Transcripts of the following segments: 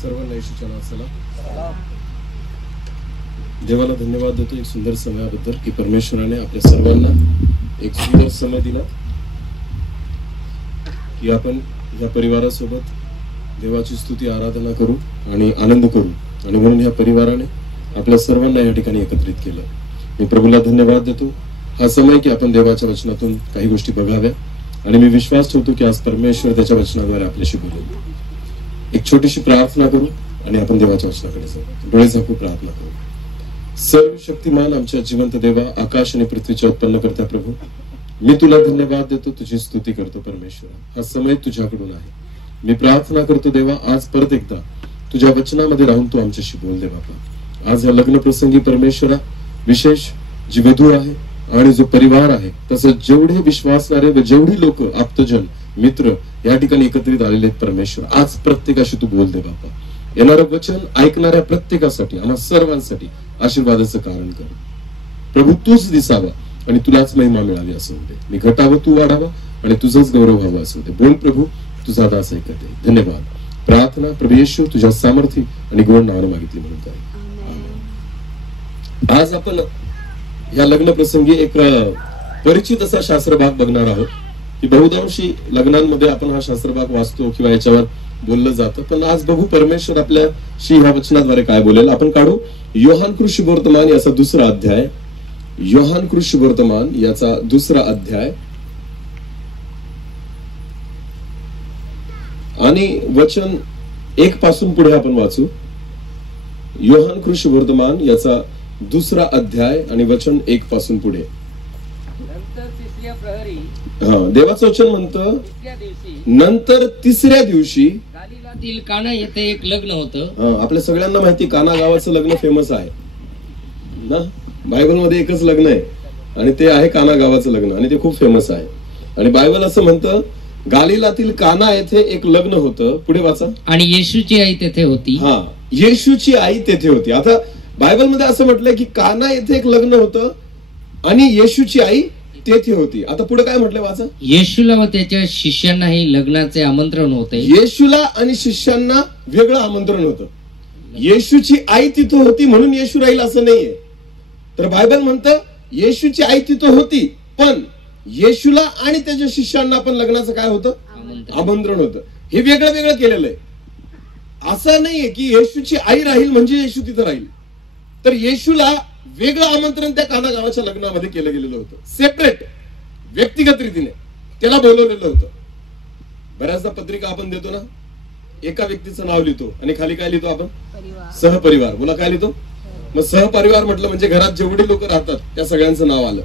सर्वांना येशूच्या नावात सलाम. देवाला धन्यवाद देतो एक सुंदर समयाबद्दल की परमेश्वराने आपल्या सर्वांना एक सुंदर समय दिला की आपण या परिवारासोबत देवाची स्तुती आराधना करू आणि आनंद करू, आणि म्हणून या परिवाराने आपल्या सर्वांना या ठिकाणी एकत्रित केलं. मी प्रभूला धन्यवाद देतो हा समय की आपण देवाच्या वचनातून काही गोष्टी बघाव्या, आणि मी विश्वास ठेवतो की आज परमेश्वर त्याच्या वचनाद्वारे आपल्याशी बोलेल. एक छोटीशी प्रार्थना करू आणि आपण देवाच्या वचनाकडे जाऊ. डोळे झाकू प्रार्थना करू. सर्व शक्तिमान आमच्या जिवंत देवा, आकाश आणि पृथ्वीच्या उत्पन्न करता प्रभू, मी तुला धन्यवाद देतो, तुझी स्तुती करतो परमेश्वरा. हा समय तुझ्याकडून आहे. मी प्रार्थना करतो देवा, आज परत एकदा तुझ्या वचनामध्ये राहून तू आमच्याशी बोल दे बापा. आज या लग्न प्रसंगी परमेश्वरा, विशेष जी वधू आहे आणि जो परिवार आहे, तसंच जेवढे विश्वासणारे व जेवढी लोक आप्तजन मित्र या ठिकाणी एकत्रित आलेले आहेत परमेश्वर, आज प्रत्येकाशी तू बोल दे बापा. येणारं वचन ऐकणाऱ्या प्रत्येकासाठी, आम्हा सर्वांसाठी आशीर्वादाचं कारण कर प्रभू. तूच दिसावा आणि तुलाच महिमा मिळावी असं होते. मी घटावं, तू वाढावा आणि तुझंच गौरव व्हावं असं होते. बोल प्रभू, तुझा दास ऐकते. धन्यवाद. प्रार्थना प्रभू येशू तुझ्या सामर्थ्य आणि गोड नावाने मागितली म्हणून काय. आज आपण या लग्न प्रसंगी एक परिचित असा शास्त्रभाग बघणार आहोत की बहुतांशी लग्नांमध्ये आपण हा शास्त्रभाग वाचतो किंवा याच्यावर बोललं जातं, पण आज बघू परमेश्वर आपल्याशी ह्या वचनाद्वारे काय बोलेल. आपण काढू योहान कृष्णवर्तमान याचा दुसरा अध्याय. योहान कृष्णवर्तमान याचा दुसरा अध्याय आणि वचन 1 पासून पुढे आपण वाचू. योहान कृष्णवर्तमान याचा दुसरा अध्याय आणि वचन 1 पासून पुढे. देवाचं वचन म्हणतं, नंतर तिसऱ्या दिवशी गालिलातील काना येथे एक लग्न होतं. आपल्या सगळ्यांना माहिती, काना गावाचं लग्न फेमस आहे ना. बायबल मध्ये एकच लग्न आहे आणि ते आहे काना गावाचं लग्न, आणि ते खूप फेमस आहे. आणि बायबल असं म्हणतं, गालिलातील काना येथे एक लग्न होतं. पुढे वाचा. आणि येशूची आई तेथे होती. हा, येशूची आई तेथे होती. आता बायबल मध्ये असं म्हटलंय की काना येथे एक लग्न होतं आणि येशूची आई तेथे होती. आता पुढे काय म्हटलंय वाचा. येशूला व त्याच्या शिष्यांनाही लग्नाचे आमंत्रण होते. येशूला आणि शिष्यांना वेगळं आमंत्रण होतं. येशूची आई तिथं होती म्हणून येशू राहील असं नाहीये. तर बायबल म्हणतं येशूची आई तिथं होती, पण येशूला आणि त्याच्या शिष्यांना पण लग्नाचं काय होतं, आमंत्रण होतं. हे वेगळं वेगळं केलेलं आहे. असं नाहीये की येशूची आई राहील म्हणजे येशू तिथं राहील. तर येशूला वेगळं आमंत्रण त्या काना गावाच्या लग्नामध्ये केलं गेलेलं होतं. सेपरेट, व्यक्तिगत रीतीने त्याला बोलवलेलं होतं. बऱ्याचदा पत्रिका आपण देतो ना, एका व्यक्तीचं नाव लिहितो आणि खाली काय लिहितो आपण, सहपरिवार. बोला काय लिहितो. मग सहपरिवार म्हटलं म्हणजे घरात जेवढे लोक राहतात त्या सगळ्यांचं नाव आलं.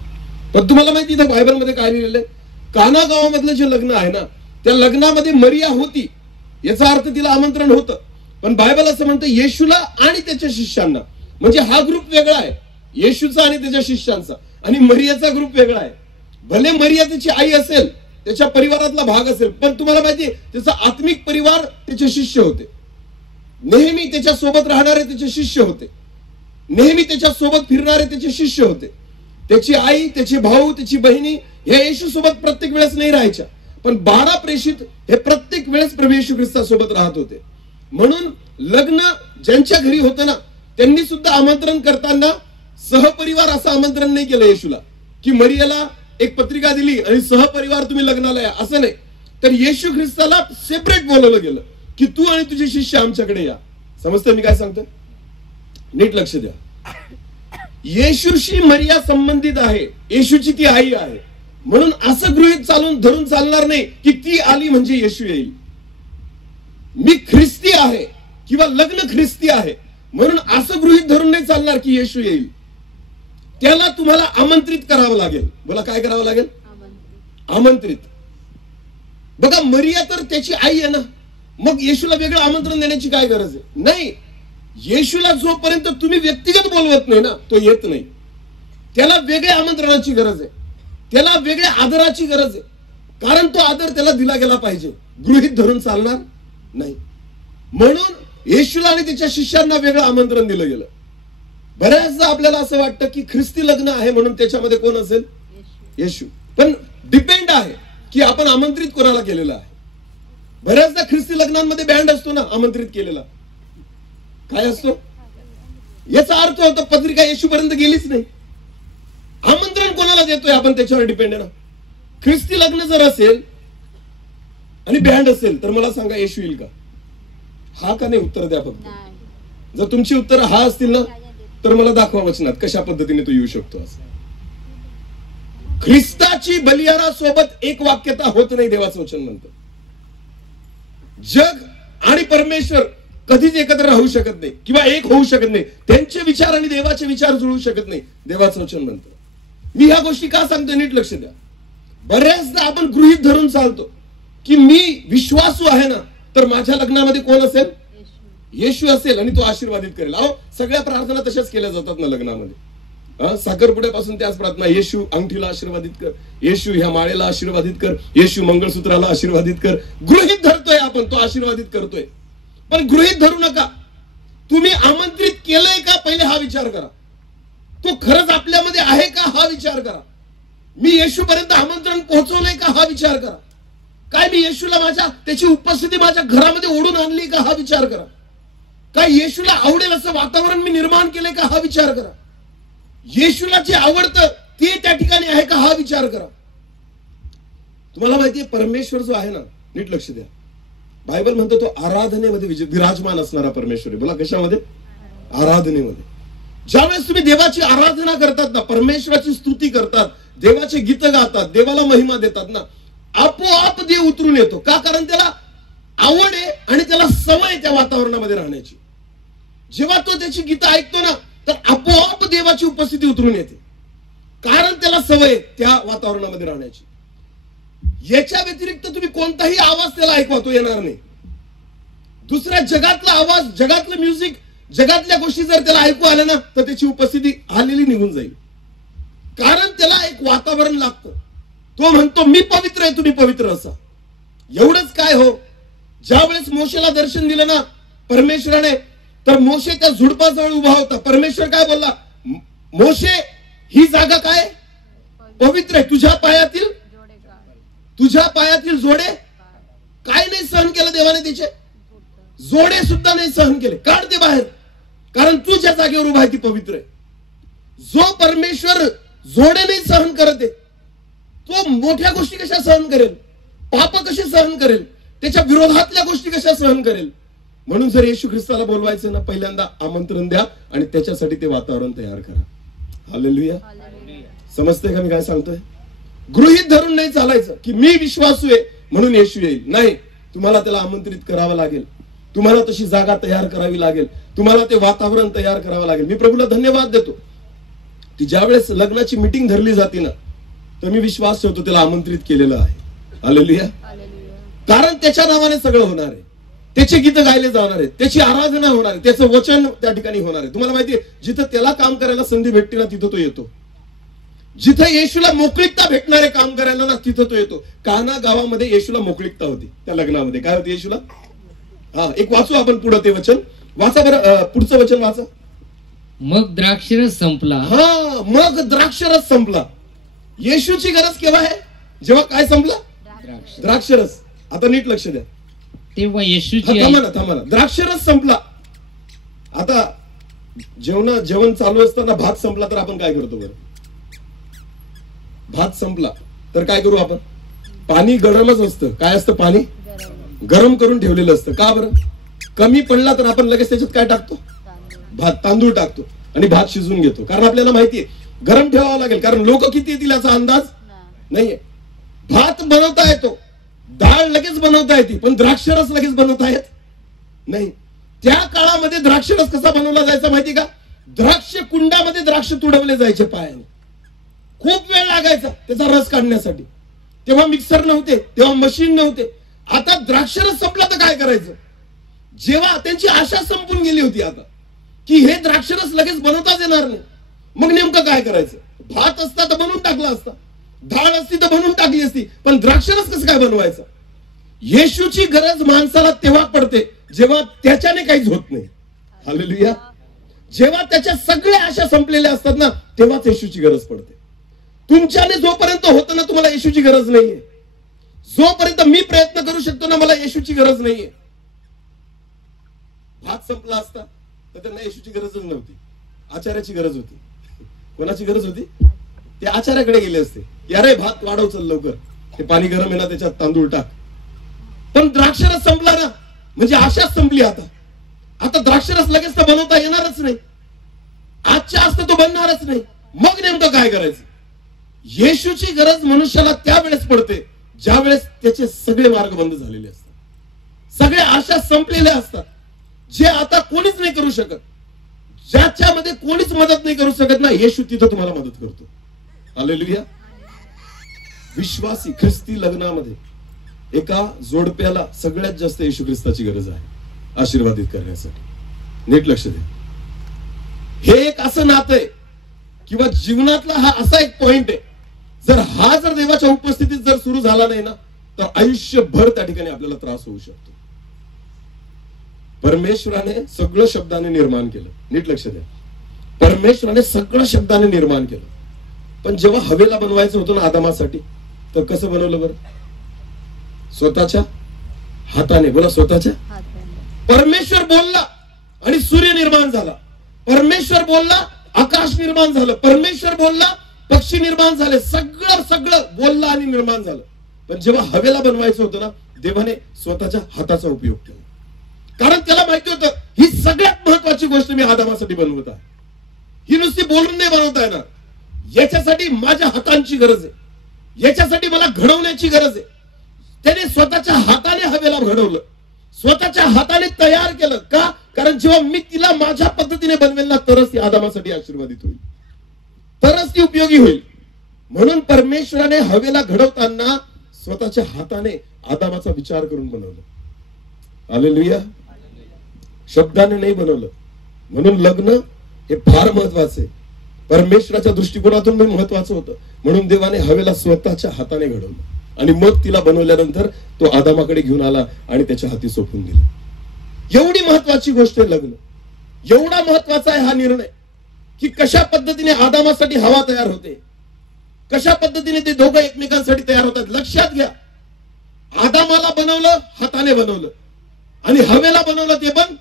पण तुम्हाला माहिती इथं बायबल मध्ये काय लिहिलेलं आहे, काना गावामधलं जे लग्न आहे ना, त्या लग्नामध्ये मरिया होती. याचा अर्थ तिला आमंत्रण होतं. पण बायबल असं म्हणतं येशूला आणि त्याच्या शिष्यांना, म्हणजे हा ग्रुप वेगळा आहे येशूचा आणि त्याच्या शिष्यांचा, आणि मरियाचा ग्रुप वेगळा आहे. भले मरिया त्याची आई असेल, त्याच्या परिवारातला भाग असेल, पण तुम्हाला माहिती त्याचा आत्मिक परिवार त्याचे शिष्य होते. नेहमी त्याच्या सोबत राहणारे त्याचे शिष्य होते. नेहमी त्याच्या सोबत फिरणारे त्याचे शिष्य होते. त्याची आई, त्याचे भाऊ, त्याची बहिणी हे येशू सोबत प्रत्येक वेळेस नाही राहायच्या, पण 12 प्रेषित हे प्रत्येक वेळेस प्रभू येशू ख्रिस्तासोबत राहत होते. म्हणून लग्न ज्यांच्या घरी होतं ना, त्यांनी सुद्धा आमंत्रण करताना सहपरिवार असं आमंत्रण नाही केलं येशूला, की मरियाला एक पत्रिका दिली आणि सहपरिवार तुम्ही लग्नाला या, असं नाही. तर येशू ख्रिस्ताला सेपरेट बोलवलं गेलं की तू आणि तुझे शिष्य आमच्याकडे या. समजतंय मी काय सांगतोय, नीट लक्ष द्या. येशूशी मरिया संबंधित आहे, येशूची ती आई आहे. म्हणून असं गृहीत धरून चालणार नाही की ती आली म्हणजे येशू येईल. मी ख्रिस्ती आहे किंवा लग्न ख्रिस्ती आहे म्हणून असं गृहीत धरून नाही चालणार की येशू येईल. त्याला तुम्हाला आमंत्रित करावं लागेल. बोला काय करावं लागेल, आमंत्रित. बघा मरिया तर त्याची आई आहे ना, मग येशूला वेगळं आमंत्रण देण्याची काय गरज आहे. नाही, येशूला जोपर्यंत तुम्ही व्यक्तिगत बोलवत नाही ना, तो येत नाही. त्याला वेगळ्या आमंत्रणाची गरज आहे, त्याला वेगळ्या आदराची गरज आहे, कारण तो आदर त्याला दिला गेला पाहिजे. गृहीत धरून चालणार नाही. म्हणून येशूला आणि त्याच्या शिष्यांना वेगळं आमंत्रण दिलं गेलं. बऱ्याचदा आपल्याला असं वाटतं की ख्रिस्ती लग्न आहे म्हणून त्याच्यामध्ये कोण असेल, येशू. पण डिपेंड आहे की आपण आमंत्रित कोणाला केलेलं आहे. बऱ्याचदा ख्रिस्ती लग्नांमध्ये बँड असतो ना आमंत्रित केलेला, काय असतो? याचा अर्थ होता पत्रिका येशूपर्यंत गेलीच नाही. आमंत्रण कोणाला देतोय आपण त्याच्यावर डिपेंड आहे ना. ख्रिस्ती लग्न जर असेल आणि बँड असेल तर मला सांगा येशू येईल का? हा का नाही? उत्तर द्या फक्त. जर तुमची उत्तर हा असतील ना तर मला दाखवा वचनात कशा पद्धतीने तो येऊ शकतो. असं ख्रिस्ताची बलियारा सोबत एक वाक्यता होत नाही, देवाचं वचन म्हणतं. जग आणि परमेश्वर कधीच एकत्र राहू शकत नाही किंवा एक होऊ शकत नाही. त्यांचे विचार आणि देवाचे विचार जुळू शकत नाही, देवाचं वचन म्हणतं. मी ह्या गोष्टी का सांगतो नीट लक्ष द्या. बऱ्याचदा आपण गृहीत धरून चालतो की मी विश्वासू आहे ना तर माझ्या लग्नामध्ये कोण असेल? येशू असेल आणि तो आशीर्वादित करेल. अहो सगळ्या प्रार्थना तशाच केल्या जातात ना लग्नामध्ये. साखरपुड्यापासून त्याच प्रार्थना, येशू अंगठीला आशीर्वादित कर, येशू ह्या माळेला आशीर्वादित कर, येशू मंगळसूत्राला आशीर्वादित कर. गृहीत धरतोय आपण, तो आशीर्वादित करतोय. पण गृहीत धरू नका. तुम्ही आमंत्रित केलंय का पहिले हा विचार करा. तो खरंच आपल्यामध्ये आहे का हा विचार करा. मी येशूपर्यंत आमंत्रण पोहोचवलंय का हा विचार करा. काय मी येशूला त्याची उपस्थिती माझ्या घरामध्ये ओढून आणली का हा विचार करा. काय येशूला आवडेल असं वातावरण मी निर्माण केलंय का हा विचार करा. येशूला जे आवडतं ते त्या ठिकाणी आहे का हा विचार करा. तुम्हाला माहितीये परमेश्वर जो आहे ना, नीट लक्ष द्या, बायबल म्हणतो तो आराधनेमध्ये विराजमान असणारा परमेश्वर आहे. बोला कशामध्ये? आराधनेमध्ये. ज्यावेळेस तुम्ही देवाची आराधना करतात ना, परमेश्वराची स्तुती करतात, देवाचे गीत गातात, देवाला महिमा देतात ना, आपोआप देव उतरून येतो. का? कारण त्याला आवड आहे आणि त्याला सवय त्या वातावरणामध्ये राहण्याची. जेव्हा तो त्याची गीतं ऐकतो ना तर आपोआप देवाची उपस्थिती उतरून येते. कारण त्याला सवय त्या वातावरणामध्ये राहण्याची. याच्या व्यतिरिक्त तुम्ही कोणताही आवाज त्याला ऐकवा, तो येणार नाही. दुसऱ्या जगातला आवाज, जगातलं म्युझिक, जगातल्या गोष्टी जर त्याला ऐकू आल्या ना तर त्याची उपस्थिती आलेली निघून जाईल. कारण त्याला एक वातावरण लागतं. तो म्हणतो मी पवित्र आहे, तुम्ही पवित्र असा. एवढंच काय हो, ज्या वेळेस मोशेला दर्शन दिलं ना परमेश्वराने, तर मोशे त्या झुडपाजवळ उभा होता. परमेश्वर काय बोलला? मोशे ही जागा काय? पवित्र आहे. तुझ्या पायातील जोडे काय नाही सहन केलं देवाने, त्याचे जोडे सुद्धा नाही सहन केले. काढ ते बाहेर. कारण तू ज्या जागेवर उभा आहे ती पवित्र आहे. जो परमेश्वर जोडे नाही सहन करत आहे तो मोठ्या गोष्टी कशा सहन करेल? पाप कसे सहन करेल? त्याच्या विरोधातल्या गोष्टी कशा सहन करेल? म्हणून जर येशू ख्रिस्ताला बोलवायचं ना, पहिल्यांदा आमंत्रण द्या आणि त्याच्यासाठी ते वातावरण तयार करा. हालेलुया. समजते का मी काय सांगतोय? गृहीत धरून नाही चालायचं की मी विश्वासू आहे म्हणून येशू येईल. नाही, तुम्हाला त्याला आमंत्रित करावं लागेल. तुम्हाला तशी जागा तयार करावी लागेल. तुम्हाला ते वातावरण तयार करावं लागेल. मी प्रभूला धन्यवाद देतो की ज्यावेळेस लग्नाची मीटिंग धरली जाते ना तर मी विश्वास ठेवतो त्याला आमंत्रित केलेलं आहे. हालेलुया. कारण त्याच्या नावाने सगळं होणार आहे. त्याचे गीत गायले जाणार आहेत, त्याची आराधना होणार आहे, त्याचं वचन त्या ठिकाणी होणार आहे. तुम्हाला माहितीये जिथं त्याला काम करायला संधी भेटते ना तिथं तो येतो. जिथं येशूला मोकळीकता भेटणारे काम करायला ना तिथं तो येतो. काना गावामध्ये येशूला मोकळीकता होती. त्या लग्नामध्ये काय होती येशूला? एक वाचू आपण पुढे ते वचन. वाचा बरं, पुढचं वचन वाचा. मग द्राक्षरस संपला. मग द्राक्षरस संपला. येशूची गरज केव्हा आहे? जेव्हा काय संपला? द्राक्षरस. आता नीट लक्ष द्या. तेव्हा येशूची थांबा ना. द्राक्षरस संपला. आता जेवण चालू असताना भात संपला तर आपण काय करतो बरं? भात संपला तर काय करू आपण? पाणी गरमच असतं. काय असतं? पाणी गरम करून ठेवलेलं असतं. का बरं? कमी पडला तर आपण लगेच त्याच्यात काय टाकतो? तांदूळ टाकतो आणि भात शिजवून घेतो. कारण आपल्याला माहितीये गरम ठेवावं लागेल. कारण लोक किती येतील याचा अंदाज नाहीये. भात बनवता येतो, डाळ लगेच बनवता येते, पण द्राक्षरस लगेच बनवता येत नाही. त्या काळामध्ये द्राक्षरस कसा बनवला जायचा माहिती का? द्राक्ष कुंडामध्ये द्राक्ष तुडवले जायचे पायाने. खूप वेळ लागायचा त्याचा रस काढण्यासाठी. तेव्हा मिक्सर नव्हते, तेव्हा मशीन नव्हते. आता द्राक्षरस संपला तर काय करायचं? जेव्हा त्यांची आशा संपून गेली होती आता की हे द्राक्षरस लगेच बनवताच येणार नाही, मग नेमकं काय करायचं? भात असता तर बनवून टाकला असता, डाळ असती तर बनवून टाकली असती, पण द्राक्षरस कसं काय बनवायचं? येशूची गरज माणसाला तेव्हा पडते जेव्हा त्याच्याने काहीच होत नाही. हालेलुया. जेव्हा त्याच्या सगळ्या आशा संपलेल्या असतात ना तेव्हाच येशूची गरज पडते. तुमच्याने जोपर्यंत होतं ना तुम्हाला येशूची गरज नाहीये. जोपर्यंत मी प्रयत्न करू शकतो ना मला येशूची गरज नाहीये. भात संपला असता, तर त्यांना येशूची गरजच नव्हती, आचार्याची गरज होती. कोणाची गरज होती? ते आचार्याकडे गेले असते की अरे भात वाढव चल लवकर, ते पाणी गरम आहे ना त्याच्यात तांदूळ टाक. पण द्राक्षरस संपला ना, म्हणजे आशाच संपली. आता द्राक्षरस लगेच तर बनवता येणारच नाही, आजच्या आज तर तो बनणारच नाही. मग नेमकं काय करायचं? येशूची गरज मनुष्याला त्यावेळेस पडते ज्या वेळेस त्याचे सगळे मार्ग बंद झालेले असतात, सगळे आशा संपलेल्या असतात, जे आता कोणीच नाही करू शकत, ज्याच्यामध्ये कोणीच मदत नाही करू शकत ना, येशू तिथं तुम्हाला मदत करतो. हालेलुया. विश्वासी ख्रिस्ती लग्नामध्ये एका जोडप्याला सगळ्यात जास्त येशू ख्रिस्ताची गरज आहे आशीर्वादित करण्यासाठी. नीट लक्ष द्या. हे एक असं नातं आहे किंवा जीवनातला हा असा एक पॉइंट आहे, जर देवाच्या उपस्थितीत जर सुरू झाला नाही ना, तर आयुष्यभर त्या ठिकाणी आपल्याला त्रास होऊ शकतो. परमेश्वराने सगळं शब्दाने निर्माण केलं. नीट लक्ष द्या. परमेश्वराने सगळं शब्दाने निर्माण केलं, पण जेव्हा हवेला बनवायचं होतं ना आदामासाठी, तर कसं बनवलं बरं? स्वतःच्या हाताने. बोला, स्वतःच्या. परमेश्वर बोलला आणि सूर्य निर्माण झाला. परमेश्वर बोलला, आकाश निर्माण झालं. परमेश्वर बोलला, पक्षी निर्माण झाले. सगळं बोलला आणि निर्माण झालं. पण जेव्हा हवेला बनवायचं होतं ना, देवाने स्वतःच्या हाताचा उपयोग केला, कारण त्याला माहिती होतं ही सगळ्यात महत्वाची गोष्ट मी आदामासाठी बनवत आहे. ही नुसती बोलून नाही बनवता येणार, याच्यासाठी माझ्या हातांची गरज आहे, याच्यासाठी मला घडवण्याची गरज आहे. त्याने स्वतःच्या हाताने हवेला घडवलं, स्वतःच्या हाताने तयार केलं. का? कारण जेव्हा मी तिला माझ्या पद्धतीने बनवेल ना, तरच ती आदामासाठी आशीर्वादित होईल, तरच ती उपयोगी होईल. म्हणून परमेश्वराने हवेला घडवताना स्वतःच्या हाताने आदामाचा विचार करून बनवलं. हालेलुया. शब्दाने नाही बनवलं. म्हणून लग्न हे फार महत्वाचं आहे. परमेश्वराच्या दृष्टिकोनातून महत्वाचं होतं. म्हणून देवाने हवेला स्वतःच्या हाताने घडवलं आणि मग तिला बनवल्यानंतर तो आदामाकडे घेऊन आला आणि त्याच्या हाती सोपून दिला. एवढी महत्वाची गोष्ट आहे लग्न. एवढा महत्वाचा आहे हा निर्णय की कशा पद्धतीने आदामासाठी हवा तयार होते, कशा पद्धतीने ते दोघं एकमेकांसाठी तयार होतात. लक्षात घ्या, आदामाला बनवलं हाताने बनवलं आणि हवेला बनवलं ते पण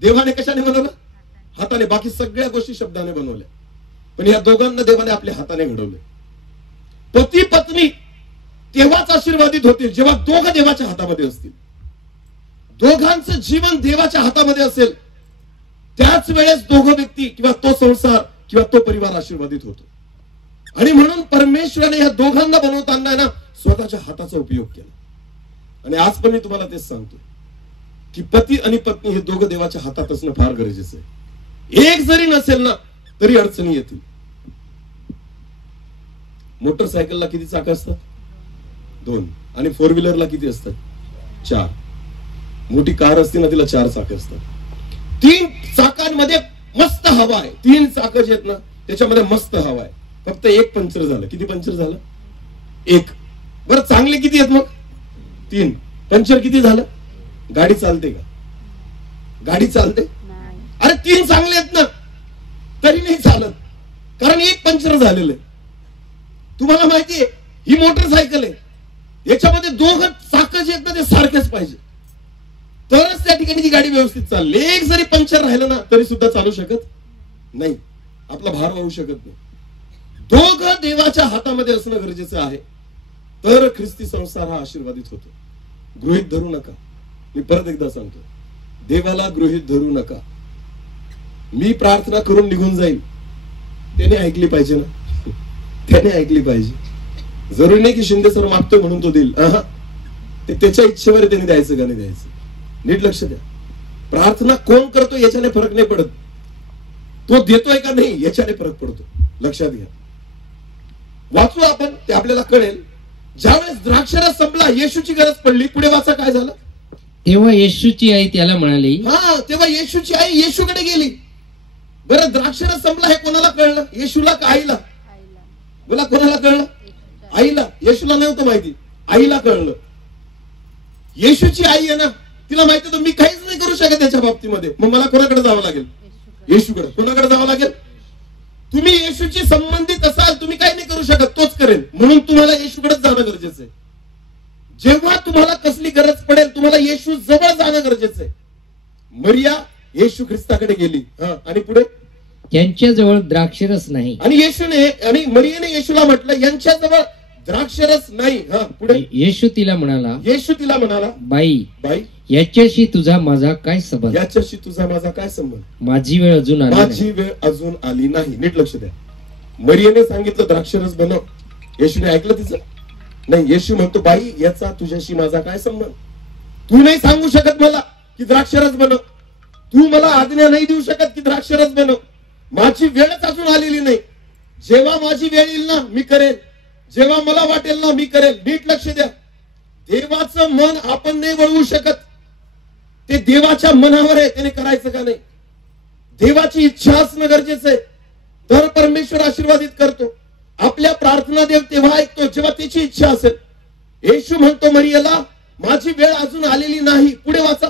देवाने कशाने बनवलं? हाताने. बाकी सगळ्या गोष्टी शब्दाने बनवल्या, पण या दोघांना देवाने आपल्या हाताने घडवले. पती पत्नी तेव्हाच आशीर्वादित होतील जेव्हा दोघं देवाच्या हातामध्ये असतील. दोघांचं जीवन देवाच्या हातामध्ये असेल, त्याच वेळेस दोघं व्यक्ती किंवा तो संसार किंवा तो परिवार आशीर्वादित होतो. आणि म्हणून परमेश्वराने या दोघांना बनवताना ना स्वतःच्या हाताचा उपयोग केला. आणि आज पण मी तुम्हाला तेच सांगतो की पती आणि पत्नी हे दोघं देवाच्या हातात असणं फार गरजेचं आहे. एक जरी नसेल ना तरी अडचणी येतील. मोटरसायकलला किती चाकं असतात? 2. आणि 4 व्हीलरला किती असतात? 4. मोठी कार असते ना, तिला 4 चाकं असतात. 3 चाकांमध्ये मस्त हवा आहे. 3 चाकं जे आहेत ना त्याच्यामध्ये मस्त हवा आहे. फक्त एक पंक्चर झालं. किती पंक्चर झालं? 1. बरं, चांगले किती आहेत मग? 3. पंक्चर किती झालं? गाडी चालते का? गाडी चालते? अरे 3 चांगले आहेत ना तरी नाही चालत, कारण एक पंक्चर झालेलं आहे. तुम्हाला माहितीये ही मोटरसायकल आहे, याच्यामध्ये 2 चाकं जे आहेत ना ते सारखेच पाहिजे, तरच त्या ठिकाणी ती गाडी व्यवस्थित चालली. एक जरी पंक्चर राहिलं ना तरी सुद्धा चालू शकत नाही, आपला भार वाहू शकत नाही. दोघं देवाच्या हातामध्ये असणं गरजेचं आहे, तर ख्रिस्ती संसार हा आशीर्वादित होतो. गृहीत धरू नका. मी परत एकदा सांगतो, देवाला गृहीत धरू नका. मी प्रार्थना करून निघून जाईल, त्याने ऐकली पाहिजे ना, त्याने ऐकली पाहिजे. जरुरी नाही की शिंदे सर मागतो म्हणून तो देईल. ते त्याच्या इच्छेवर त्याने द्यायचं का नाही द्यायचं. नीट लक्ष द्या. प्रार्थना कोण करतो याच्याने फरक नाही पडत, तो देतोय का नाही याच्याने फरक पडतो. लक्षात घ्या. वाचू आपण, ते आपल्याला कळेल. ज्यावेळेस द्राक्षरस संपला, येशूची गरज पडली. पुढे वाचा काय झालं. तेव्हा येशूची आई त्याला म्हणाली. तेव्हा येशूची आई येशूकडे गेली. बरं, द्राक्षरस संपला हे कोणाला कळलं? येशूला का आईला? बोला, कोणाला कळलं? आईला. येशूला नव्हतं माहिती, आईला कळलं. येशूची आई आहे ना, तिला माहिती होतं मी काहीच नाही करू शकत त्याच्या बाबतीमध्ये, मग मला कोणाकडे जावं लागेल? येशूकडे. कोणाकडे जावं लागेल? तुम्ही येशूची संबंधित असाल, तुम्ही काही नाही करू शकत, तोच करेल. म्हणून तुम्हाला येशूकडेच जाणं गरजेचं आहे. जेव्हा तुम्हाला कसली गरज पडेल तुम्हाला येशू जवळ जाणं गरजेचं आहे. मरिया येशू ख्रिस्ताकडे गेली. आणि पुढे त्यांच्याजवळ द्राक्षरस नाही. आणि येशूने आणि मरियेने येशूला म्हटलं यांच्याजवळ द्राक्षरस नाही. पुढे येशू तिला म्हणाला, येशू तिला म्हणाला, बाई बाई याच्याशी तुझा माझा काय संबंध? याच्याशी तुझा माझा काय संबंध? माझी वेळ अजून आली नाही. माझी वेळ अजून आली नाही. नीट लक्ष द्या. मरियेने सांगितलं द्राक्षरस बनव. येशूने ऐकलं तिचं? नाही. येशू म्हणतो बाई याचा तुझ्याशी माझा काय संबंध? तू नाही सांगू शकत मला की द्राक्षरस बनव. तू मला आज्ञा नाही देऊ शकत की द्राक्षरस बनव. माझी वेळच अजून आलेली नाही. जेव्हा माझी वेळ येईल ना मी करेल. जेव्हा मला वाटेल ना मी करेल. नीट लक्ष द्या. देवाचं मन आपण नाही वळवू शकत. ते देवाच्या मनावर आहे त्याने करायचं का नाही. देवाची इच्छा असणं गरजेचं आहे. तर परमेश्वर आशीर्वादित करतो. आपल्या प्रार्थना देव तेव्हा ऐकतो जेव्हा त्याची इच्छा असेल. येशू म्हणतो मरियेला माझी वेळ अजून आलेली नाही. पुढे वाचा.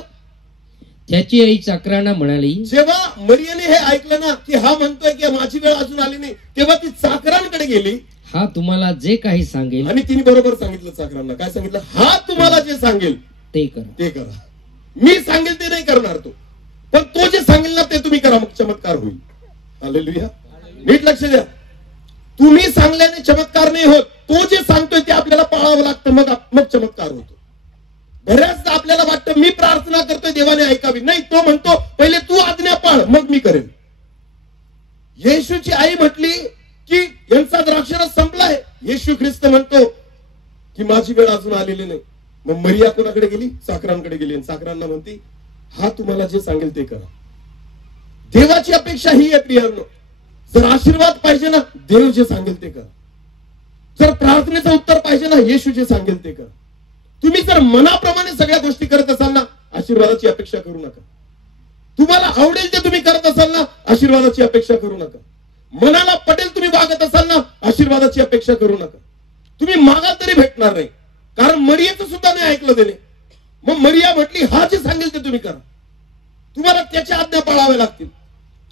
त्याची आई चाकरांना म्हणाली, जेव्हा मरियेने हे ऐकलं ना की हा म्हणतोय की माझी वेळ अजून आली नाही, तेव्हा ती चाकरांकडे गेली. हा तुम्हाला जे काही सांगेल. आणि तिने बरोबर सांगितलं चाकरांना. काय सांगितलं? हा तुम्हाला जे सांगेल ते करा. ते करा. मी सांगेल ते नाही करणार तो, पण तो जे सांगेल ना ते तुम्ही करा. मग चमत्कार होईल. हालेलुया. नीट लक्ष द्या. तुम्ही सांगल्याने चमत्कार नाही होत. तो जे सांगतोय ते आपल्याला पाळावं लागतं. मग चमत्कार होतो. बऱ्याचदा आपल्याला वाटतं मी प्रार्थना करतोय देवाने ऐकावी. नाही. तो म्हणतो पहिले तू आज्ञा पाळ मग मी करेन. येशूची आई म्हटली की यांचा द्राक्षरस संपलाय. येशू ख्रिस्त म्हणतो की माझी वेळ अजून आलेली नाही. मग मरिया कोणाकडे गेली? चाकरांकडे गेली. आणि चाकरांना म्हणती हा तुम्हाला जे सांगेल ते करा. देवाची अपेक्षा ही आहे प्रियांनो. जर आशीर्वाद पाहिजे ना देव जे सांगेल ते करा. जर प्रार्थनेचं उत्तर पाहिजे ना येशू जे सांगेल ते करा. तुम्ही जर मनाप्रमाणे सगळ्या गोष्टी करत असाल ना आशीर्वादाची अपेक्षा करू नका. तुम्हाला आवडेल ते तुम्ही करत असाल ना आशीर्वादाची अपेक्षा करू नका. मनाला पटेल तुम्ही वागत असाल ना आशीर्वादाची अपेक्षा करू नका. तुम्ही मागाल तरी भेटणार नाही. कारण मरियेचं सुद्धा नाही ऐकलं त्याने. मग मरिया म्हटली हा जे सांगेल ते तुम्ही करा. तुम्हाला त्याच्या आज्ञा पाळाव्या लागतील.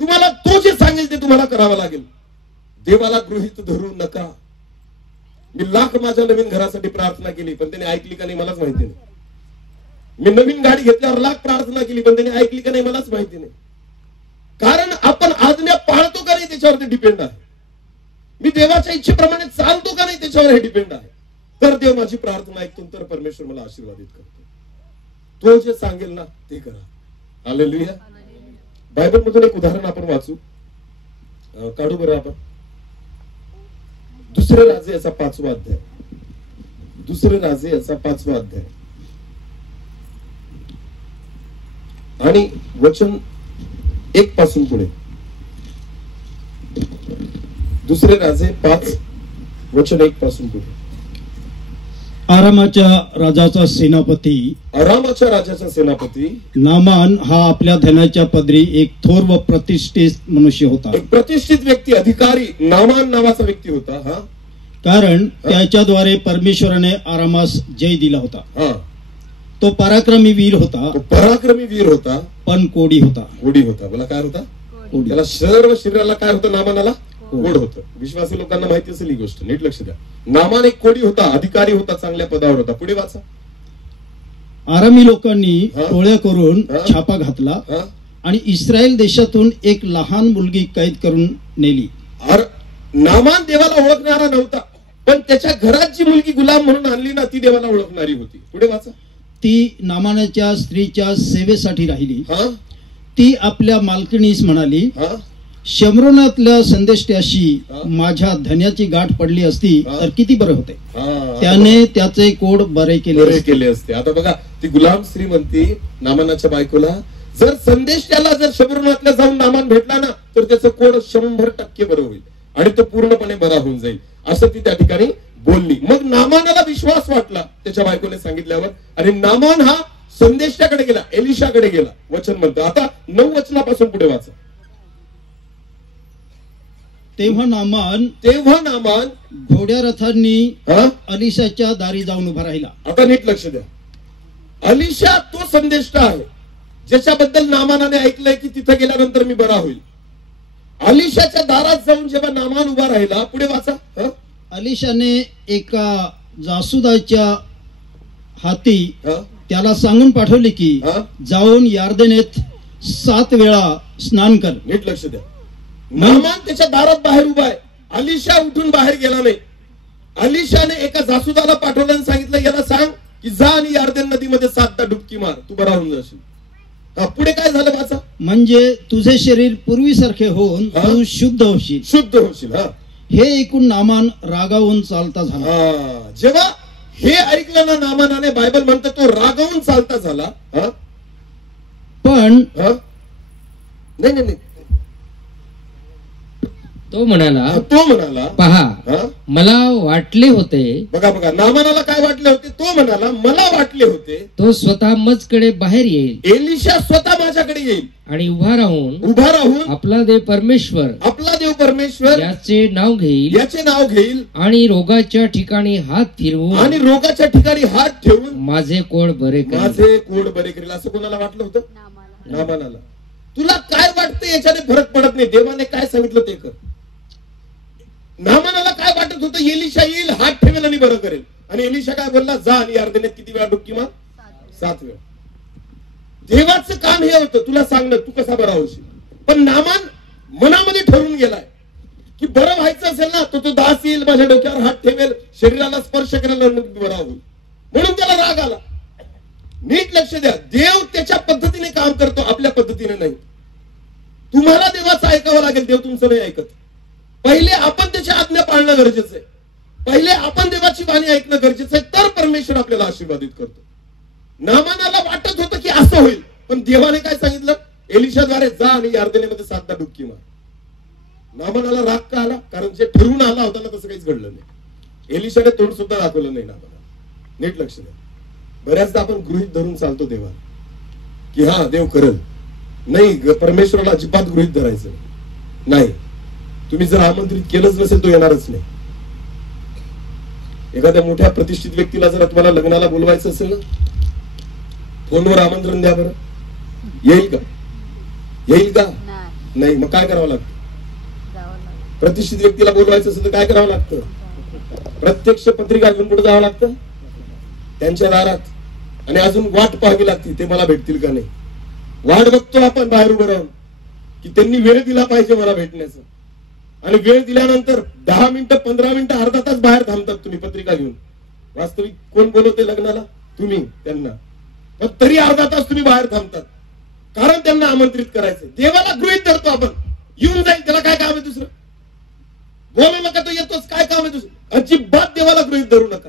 तुम्हाला तो जे सांगेल ते तुम्हाला करावं लागेल. देवाला गृहीत धरू नका. मी लाख माझ्या नवीन घरासाठी प्रार्थना केली पण त्याने ऐकली का नाही मलाच माहिती नाही. मी नवीन गाडी घेतल्यावर लाख प्रार्थना केली पण त्याने ऐकली का नाही मलाच माहिती नाही. कारण आपण आज्ञा पाळतो का नाही त्याच्यावर ते डिपेंड आहे. मी देवाच्या इच्छेप्रमाणे चालतो का नाही त्याच्यावर हे डिपेंड आहे. तर देव माझी प्रार्थना ऐकतो तर परमेश्वर मला आशीर्वादित करतो. तो जे सांगेल ना ते करा. हालेलुया. बायबल मधून एक उदाहरण आपण वाचू. काढू बरं आपण. दुसरे राजे याचा 5वा अध्याय. दुसरे राजे याचा 5वा अध्याय आणि वचन 1 पासून पुढे. दुसरे राजे 5 वचन 1 पासून पुढे. आरामाच्या राजाचा सेनापती आरामाच्या राजाचा सेनापती नामान हा आपल्या धनाच्या पदरी एक थोर व प्रतिष्ठित मनुष्य होता. एक प्रतिष्ठित व्यक्ती अधिकारी नामान नावाचा व्यक्ती होता. कारण त्याच्याद्वारे परमेश्वराने आरामास जय दिला होता. तो पराक्रमी वीर होता. तो पराक्रमी वीर होता पण कोडी होता. कोडी होता. मला काय होता? त्याला सर्व शरीराला काय होतं? नामानाला कोड होतं. विश्वासी लोकांना माहिती असेल ही गोष्ट. नीट लक्ष द्या. नामान एक कोडी होता. अधिकारी होता. चांगल्या पदावर होता. पुढे वाचा. आरामी लोकांनी टोळ्या करून छापा घातला आणि इस्रायल देशातून एक लहान मुलगी कैद करून नेली. नामान देवाला ओळखणारा नव्हता पण त्याच्या घरात जी मुलगी गुलाम म्हणून आणली ना ती देवाला ओळखणारी होती. पुढे वाचा. ती नामानाच्या स्त्रीच्या सेवेसाठी राहिली. ती आपल्या मालकिणीस म्हणाली शमरोनातल्या संदेष्ट्याशी माझ्या धन्याची गाठ पडली असती तर किती बरे होते. त्याने त्याचे कोड बरे केले असते. आता बघा ती गुलाम स्त्री म्हणती नामानाच्या बायकोला जर संदेष्ट्याला जर शमरोनातल्या जाऊन नामान भेटला ना तर त्याचं कोड 100% बरं होईल आणि तो पूर्णपणे बरा होऊन जाईल असं ती त्या ठिकाणी बोलली. मग नामानाला विश्वास वाटला त्याच्या बायकोने सांगितल्यावर आणि नामान हा संदेशाकडे गेला. एलिशाकडे गेला. वचन म्हणतं. आता 9 वचनापासून पुढे वाचा. तेव्हा नामान घोड्या रथांनी अलिशाच्या दारी जाऊन उभा राहिला. आता नीट लक्ष द्या. अलिशा तो संदेष्टा आहे ज्याच्याबद्दल नामानाने ऐकलंय की तिथे गेल्यानंतर मी बरा होईल. अलिशाच्या दारात जाऊन जेव्हा नामान उभा राहिला. पुढे वाचा. अलिशाने एका जासुदाच्या हाती त्याला सांगून पाठवले की जाऊन यार्देनेत 7 वेळा स्नान कर. नीट लक्ष द्या. नामान त्याच्या दारात बाहेर उभा आहे. अलिशा उठून बाहेर गेला नाही. अलिशाने एका जासुदाला पाठवलं आणि सांगितलं, याला सांग की जा आणि यार्देन नदीमध्ये 7दा डुबकी मार, तू बरा होऊन जाशील. पुढे काय झालं वाचा. म्हणजे तुझे शरीर पूर्वीसारखे होऊन तू शुद्ध होशील. शुद्ध होशील. हे ऐकून नामान रागावून चालता झाला. जेव्हा हे ऐकलं ना नामानाने, बायबल म्हणतं तो रागावून चालता झाला. पण नाही तो म्हणाला पहा मला वाटले होते. बघा नामानाला काय वाटले होते. तो म्हणाला मला वाटले होते तो स्वतः मजकडे बाहेर येईल. एलिशा स्वतः माझ्याकडे येईल आणि उभा राहून आपला देव परमेश्वर याचे नाव घेईल आणि रोगाच्या ठिकाणी हात ठेवून माझे कोड बरे करेल. असं कोणाला वाटलं होतं. नामानाला. तुला काय वाटतं याच्याने फरक पडत नाही. देवाने काय सांगितलं ते कर. नामानाला काय वाटत होतं. एलिशा येईल, हात ठेवेल आणि बरं करेल. आणि एलिशा काय बोलला, जा आणि यार्देनेत किती वेळा डुबकी मार. 7 वेळा. देवाचं काम हे होतं तुला सांगणं तू कसा बरा होशील. पण नामान मनामध्ये ठरवून गेलाय की बरं व्हायचं असेल ना तो दास येईल, माझ्या डोक्यावर हात ठेवेल, शरीराला स्पर्श करेल, बरा होईल. म्हणून त्याला राग आला. नीट लक्ष द्या. देव त्याच्या पद्धतीने काम करतो, आपल्या पद्धतीने नाही. तुम्हाला देवाचं ऐकावं लागेल, देव तुमचं नाही ऐकत. पहिले आपण त्याची आज्ञा पाळणं गरजेचं आहे. पहिले आपण देवाची वाणी ऐकणं गरजेचं आहे, तर परमेश्वर आपल्याला आशीर्वादित करतो. नामानाला वाटत होतं की असं होईल, पण देवाने काय सांगितलं, एलिशाद्वारे जा आणि यार्देनेमध्ये 7दा डुबकी मार. नामानाला राग का आला, कारण जे ठरवून आला होता ना तसं काहीच घडलं नाही. एलिशाने तोंड सुद्धा दाखवलं नाही नामानाला. नीट लक्ष द्या. बऱ्याचदा आपण गृहीत धरून चालतो देवा की हा देव करल. नाही, परमेश्वराला अजिबात गृहीत धरायचं नाही. तुम्ही जर आमंत्रित केलंच नसेल तो येणारच नाही. एखाद्या मोठ्या प्रतिष्ठित व्यक्तीला जर तुम्हाला लग्नाला बोलवायचं असेल ना, फोनवर आमंत्रण द्या बरं. येईल का नाही. मग काय करावं लागतं. प्रतिष्ठित व्यक्तीला बोलवायचं असेल तर काय करावं लागतं. प्रत्यक्ष पत्रिका घेऊन कुठे जावं लागतं, त्यांच्या दारात. आणि अजून वाट पाहावी लागते, ते मला भेटतील का नाही. वाट बघतो आपण बाहेर उभं राहून की त्यांनी वेळ दिला पाहिजे मला भेटण्याचं. आणि वेळ दिल्यानंतर 10 मिनिटं 15 मिनिटं अर्धा तास बाहेर थांबतात तुम्ही पत्रिका घेऊन. वास्तविक कोण बोलवते लग्नाला, तुम्ही त्यांना. पण तरी अर्धा तास तुम्ही बाहेर थांबतात, कारण त्यांना आमंत्रित करायचं. देवाला गृहीत धरतो आपण. येऊन जाईल, त्याला काय काम आहे दुसरं. बोलवलं का तो येतोच, काय काम आहे दुसरं. अजिबात देवाला गृहीत धरू नका,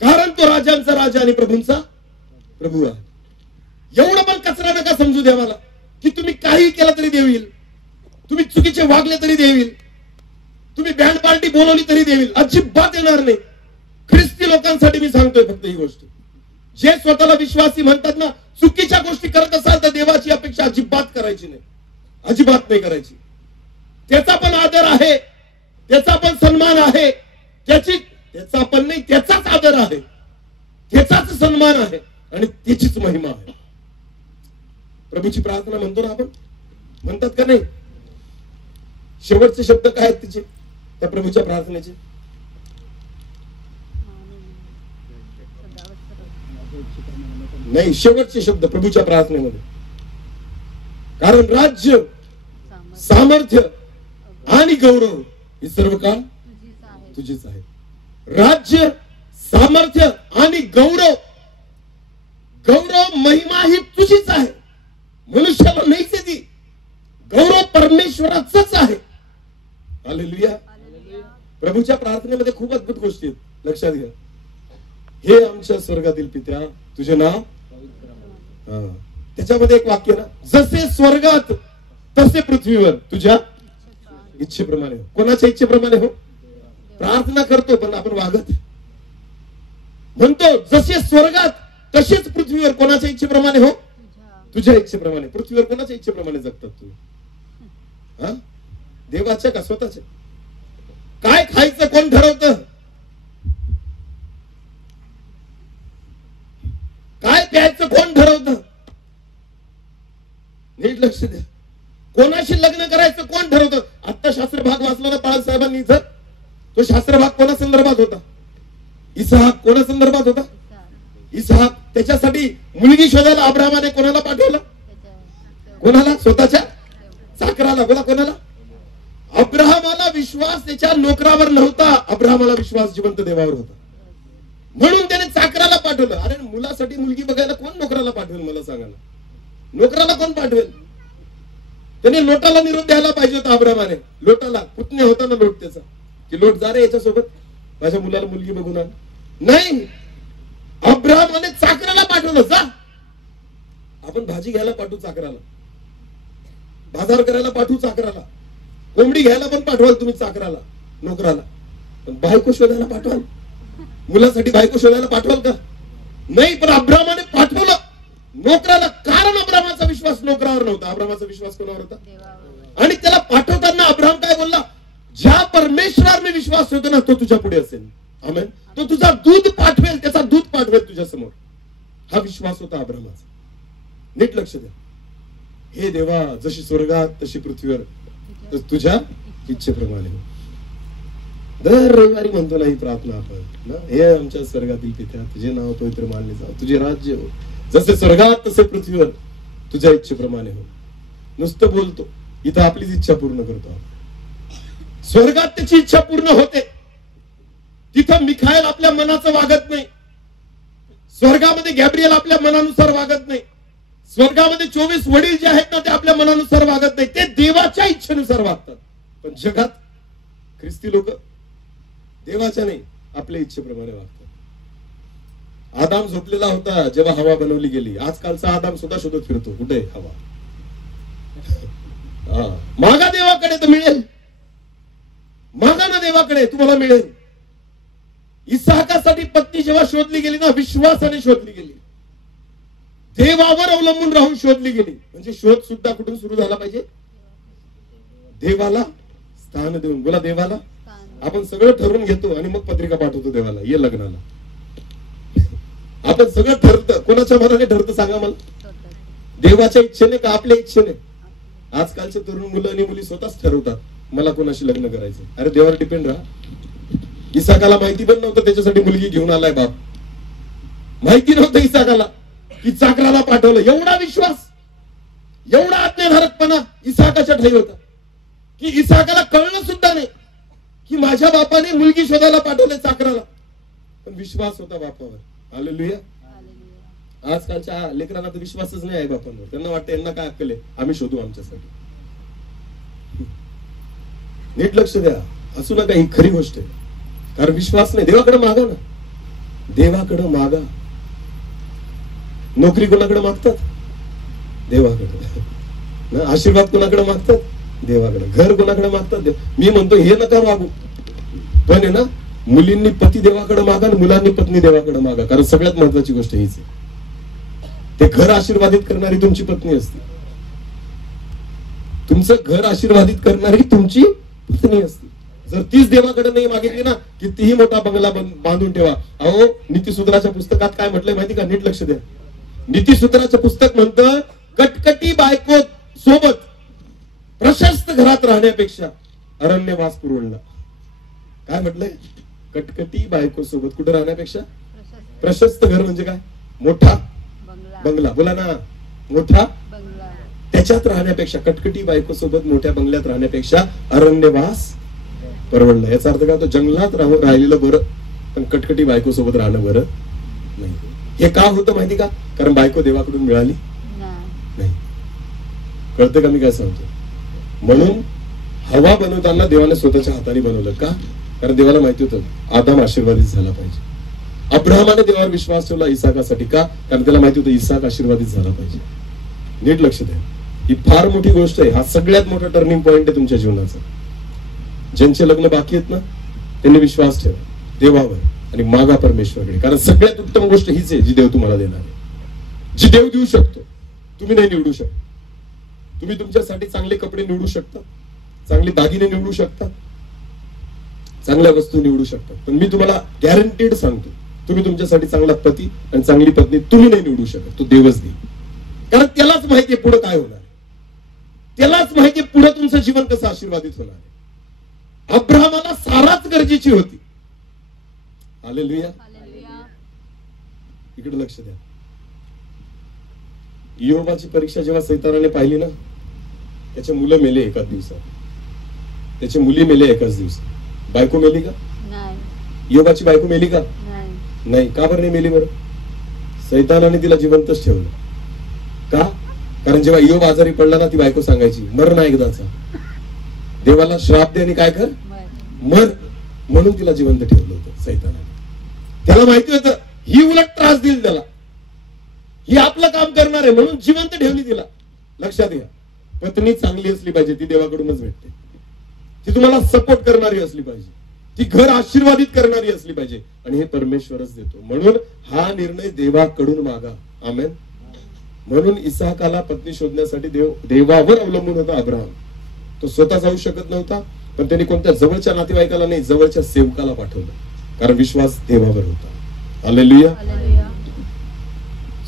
कारण तो राजांचा राजा आणि प्रभूंचा प्रभू आहे. एवढं पण कचरा नका समजू देवाला की तुम्ही काही केलं तरी देव येईल, तुम्ही चुकीचे वागले तरी देव येईल, तुम्ही बँड पार्टी बोलवली तरी देव येईल. अजिबात येणार नाही. ख्रिस्ती लोकांसाठी मी सांगतोय फक्त ही गोष्ट. जे स्वतःला विश्वासी म्हणतात ना, चुकीच्या गोष्टी करत असाल तर देवाची अपेक्षा अजिबात करायची नाही. अजिबात नाही करायची. त्याचा पण आदर आहे, त्याचा पण सन्मान आहे, त्याचा पण नाही, त्याचाच आदर आहे, त्याचाच सन्मान आहे आणि त्याचीच महिमा आहे. प्रभूची प्रार्थना म्हणतो ना आपण, म्हणतात का नाही. शेवटचे शब्द काय आहेत तिचे, त्या प्रभूच्या प्रार्थनेचे. नाही, शेवटचे शब्द प्रभूच्या प्रार्थनेमध्ये. कारण राज्य, सामर्थ्य आणि गौरव हे सर्व काळ तुझेच आहे. राज्य, सामर्थ्य आणि गौरव, महिमा ही तुझीच आहे. मनुष्याला नाहीच आहे ती. गौरव परमेश्वराचंच आहे. हालेलुया. प्रभूच्या प्रार्थनेमध्ये खूप अद्भुत गोष्टी आहेत, लक्षात घ्या. हे आमच्या स्वर्गातील पित्या, तुझे नाव. त्याच्यामध्ये एक वाक्य ना, जसे स्वर्गात तसे पृथ्वीवर तुझ्या इच्छेप्रमाणे हो. कोणाच्या इच्छेप्रमाणे हो. प्रार्थना करतो पण आपण वागत म्हणतो जसे स्वर्गात तसेच पृथ्वीवर. कोणाच्या इच्छेप्रमाणे हो. तुझ्या इच्छेप्रमाणे. पृथ्वीवर कोणाच्या इच्छेप्रमाणे जगतात तुम्ही. देवाच्या का स्वतःच्या. काय खायचं कोण ठरवतं, काय प्यायचं कोण ठरवतं. नीट लक्ष द्या. कोणाशी लग्न करायचं कोण ठरवतं. आता शास्त्र भाग वाचला ना बाळासाहेबांनी साहेबांनी इथं, तो शास्त्र भाग कोणा संदर्भात होता. इसहाक कोणा संदर्भात होता. इसहाक. त्याच्यासाठी मुलगी शोधायला अब्रामाने कोणाला पाठवलं. कोणाला? स्वतःच्या चाकराला. बोला कोणाला? अब्राहमाला विश्वास त्याच्या नोकरावर नव्हता, अब्राहमाला विश्वास जिवंत देवावर होता. म्हणून त्याने चाकराला पाठवलं. अरे मुलासाठी मुलगी बघायला कोण नोकराला पाठवेल मला सांगा ना? नोकराला कोण पाठवेल? त्याने लोटाला निरोप द्यायला पाहिजे होता अब्राहमाने. लोटाला पुतण्या होता ना लोट त्याचा, की लोट जा रे याच्यासोबत, माझ्या मुलाला मुलगी बघून आण. नाही, अब्राहमाने चाकराला पाठवलं. जा, आपण भाजी घ्यायला पाठवू चाकराला, बाजार करायला पाठवू चाकराला, कोंबडी घ्यायला पण पाठवाल तुम्ही चाकराला, नोकराला. पण बायको शोधायला पाठवाल? मुलासाठी बायको शोधायला पाठवाल का? नाही. पण अब्राहमाने पाठवलं नोकराला, कारण अब्राहमाचा विश्वास नोकरावर नव्हता, अब्राहमाचा विश्वास कोणावर होता? आणि त्याला पाठवताना अब्राहम काय बोलला? ज्या परमेश्वरावर मी विश्वास ठेवतो ना तो तुझ्या पुढे असेल. आमेन. तो तुझा दूध पाठवेल, त्याचा दूध पाठवेल तुझ्या समोर. हा विश्वास होता अब्राहमाचा. नीट लक्ष द्या. हे देवा, जशी स्वर्गात तशी पृथ्वीवर तुझ्या इच्छेप्रमाणे. दर रविवारी म्हणतो ना ही प्रार्थना आपण, हे आमच्या स्वर्गातील पित्या, तुझे नाव पवित्र मानले जाव, तुझे राज्य हो, जसे स्वर्गात तसे पृथ्वीवर तुझ्या इच्छेप्रमाणे हो. नुसतं बोलतो, इथं आपलीच इच्छा पूर्ण करतो. स्वर्गात त्याची इच्छा पूर्ण होते. तिथं मिखाएल आपल्या मनाचं वागत नाही. स्वर्गामध्ये गॅब्रिएल आपल्या मनानुसार वागत नाही. स्वर्गामध्ये 24 वडील जे आहेत ना ते आपल्या मनानुसार वागत नाही, ते देवाच्या इच्छेनुसार वागतात. पण जगात ख्रिस्ती लोक देवाच्या नाही, आपल्या इच्छेप्रमाणे वागतात. आदाम झोपलेला होता जेव्हा हवा बनवली गेली. आजकालचा आदाम सुद्धा शोधत फिरतो, कुठे हवा. मागा देवाकडे तर मिळेल, मागा ना देवाकडे, तुम्हाला मिळेल. इसाकासाठी पत्नी जेव्हा शोधली गेली ना, विश्वासाने शोधली गेली, देवावर अवलंबून राहून शोधली गेली. म्हणजे शोध सुद्धा कुठून सुरू झाला पाहिजे? देवाला स्थान देऊन. बोला देवाला. आपण सगळं ठरवून घेतो आणि मग पत्रिका पाठवतो देवाला, ये लग्नाला. आपण सगळं ठरतं. कोणाच्या मनाने ठरतं सांगा मला? देवाच्या इच्छेने का आपल्या इच्छेने? आजकालचे तरुण मुलं आणि मुली स्वतःच ठरवतात मला कोणाशी लग्न करायचं. अरे देवावर डिपेंड राहा. इसाकाला माहिती पण नव्हतं त्याच्यासाठी मुलगी घेऊन आलाय बाप. माहिती नव्हतं इसाकाला की चाकराला पाठवलं. एवढा विश्वास, एवढा आज्ञाधारकपणा इसाकाच्या ठाई होता की इसाकाला कळलं सुद्धा नाही की माझ्या बापाने मुलगी शोधायला पाठवले चाकराला. पण विश्वास होता बापावर. हालेलुया. आजकालच्या लेकरांना तर विश्वासच नाही आहे बापांवर. त्यांना वाटतं यांना काय अक्कल आहे, आम्ही शोधू आमच्यासाठी. नीट लक्ष द्या. असू नका, ही खरी गोष्ट आहे. कारण विश्वास नाही. देवाकडे मागा ना, देवाकडे मागा. नोकरी कोणाकडे मागतात? देवाकडे. आशीर्वाद कोणाकडे मागतात? देवाकडे. घर कोणाकडे मागतात? मी म्हणतो हे नका मागू, पण आहे ना, मुलींनी पती देवाकडे मागा आणि मुलांनी पत्नी देवाकडे मागा. कारण सगळ्यात महत्वाची गोष्ट हीच आहे. ते घर आशीर्वादित करणारी तुमची पत्नी असते. तुमचं घर आशीर्वादित करणारी तुमची पत्नी असते. जर तीच देवाकडे नाही मागितली ना, कितीही मोठा बंगला बांधून ठेवा. अहो, नीतिसूत्राच्या पुस्तकात काय म्हटलंय माहिती का? नीट लक्ष द्या. नीतिसूत्राचं पुस्तक म्हणतं, कटकटी बायको सोबत प्रशस्त घरात राहण्यापेक्षा अरण्यवास पुरवला. काय म्हटलंय? कटकटी बायको सोबत कुठे राहण्यापेक्षा प्रशस्त घर. म्हणजे काय? मोठा बंगला. बोला ना, मोठा त्याच्यात राहण्यापेक्षा, कटकटी बायको सोबत मोठ्या बंगल्यात राहण्यापेक्षा अरण्यवास परवडलं. याचा अर्थ काय होतो? जंगलात राहिलेलं बरं, पण कटकटी बायको सोबत राहणं बरं नाही. हे का होतं माहिती का? कारण बायको देवाकडून मिळाली नाही. कळतं का मी काय सांगतो? म्हणून हवा बनवताना देवाने स्वतःच्या हाताने बनवलं. का? कारण देवाला माहिती होतं आदाम आशीर्वादित झाला पाहिजे. अब्राहमाने देवावर विश्वास ठेवला इसाकासाठी. का? कारण त्याला माहिती होतं इसाक आशीर्वादित झाला पाहिजे. नीट लक्ष द्या. ही फार मोठी गोष्ट आहे. हा सगळ्यात मोठा टर्निंग पॉइंट आहे तुमच्या जीवनाचा. ज्यांचे लग्न बाकी आहेत ना, त्यांनी विश्वास ठेवा देवावर आणि मागा परमेश्वराकडे. कारण सगळ्यात उत्तम गोष्ट हीच आहे जी देव तुम्हाला देणार आहे, जी देव देऊ शकतो. तुम्ही नाही निवडू शकता. तुम्ही तुमच्यासाठी चांगले कपडे निवडू शकता, चांगली दागिने निवडू शकता, चांगल्या वस्तू निवडू शकता. पण मी तुम्हाला गॅरंटीड सांगतो, तुम्ही तुमच्यासाठी चांगला पती आणि चांगली पत्नी तुम्ही नाही निवडू शकत. तो देवच देईल. कारण त्यालाच माहितीये पुढे काय होणार, त्यालाच माहितीये पुढे तुमचं जीवन कसं आशीर्वादित होणार आहे. अब्राहमाला साराच गरजेची होती. हालेलुया. इकडे लक्ष द्या. योबाची परीक्षा जेव्हा सैतानाने पाहिली ना, त्याचे मुलं मेले एकाच दिवसात, त्याची मुली मेले एकाच दिवसात. बायको मेली का? योबाची बायको मेली का? नाही. का बरं नाही मेली बरं? सैतानाने तिला जिवंतच ठेवलं. का? कारण जेव्हा योब आजारी पडला ना, ती बायको सांगायची मर ना एकदाचा, देवाला श्राप दे आणि काय कर, मर. म्हणून तिला जिवंत ठेवलं होतं सैतानाने. त्याला माहिती होतं ही उलट त्रास देईल त्याला, ही आपलं काम करणार आहे, म्हणून जिवंत ठेवली तिला. लक्षात घ्या, पत्नी चांगली असली पाहिजे, ती देवाकडूनच भेटते. ती तुम्हाला सपोर्ट करणारी असली पाहिजे, ती घर आशीर्वादित करणारी असली पाहिजे, आणि हे परमेश्वरच देतो. म्हणून हा निर्णय देवाकडून मागा. आमेन. म्हणून इसाकाला पत्नी शोधण्यासाठी देवावर अवलंबून होता अब्राहम. तो स्वतः जाऊ शकत नव्हता, पण त्यांनी कोणत्या जवळच्या नातेवाईकाला नाही, जवळच्या सेवकाला पाठवलं, कारण विश्वास देवावर होता. हालेलुया.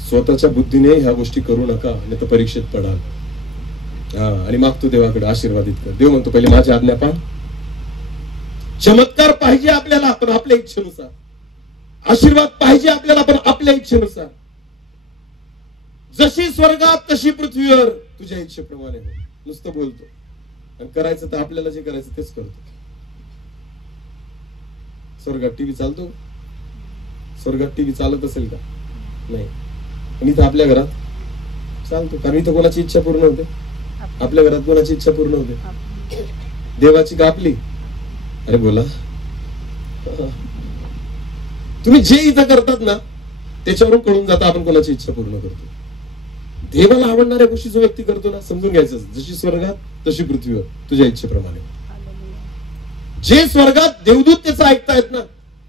स्वतःच्या बुद्धीने ह्या गोष्टी करू नका, नाही तर परीक्षेत पडाल. आणि मागतो देवाकडे आशीर्वादित कर. देव म्हणतो पहिले माझी आज्ञा पाळ. चमत्कार पाहिजे आपल्याला, पण आपल्या इच्छेनुसार. आशीर्वाद पाहिजे आपल्याला, पण आपल्या इच्छेनुसार. जशी स्वर्गात तशी पृथ्वीवर तुझ्या इच्छेप्रमाणे हो. नुसतं बोलतो आणि करायचं तर आपल्याला जे करायचं तेच करतो. स्वर्गात टीव्ही चालतो? स्वर्गात टीव्ही चालत असेल का? नाही. पण इथं आपल्या घरात चालतो, कारण इथं कोणाची इच्छा पूर्ण होते? आपल्या घरात कोणाची इच्छा पूर्ण होते? देवाची का आपली? अरे बोला. तुम्ही जे इथं करतात ना, त्याच्यावरून कळून जाता आपण कोणाची इच्छा पूर्ण करतो. देवाला आवडणाऱ्या गोष्टी जो व्यक्ती करतो ना, समजून घ्यायचं जशी स्वर्गात तशी पृथ्वीवर तुझ्या इच्छेप्रमाणे. जे स्वर्गात देवदूत त्याचं ऐकतायत ना,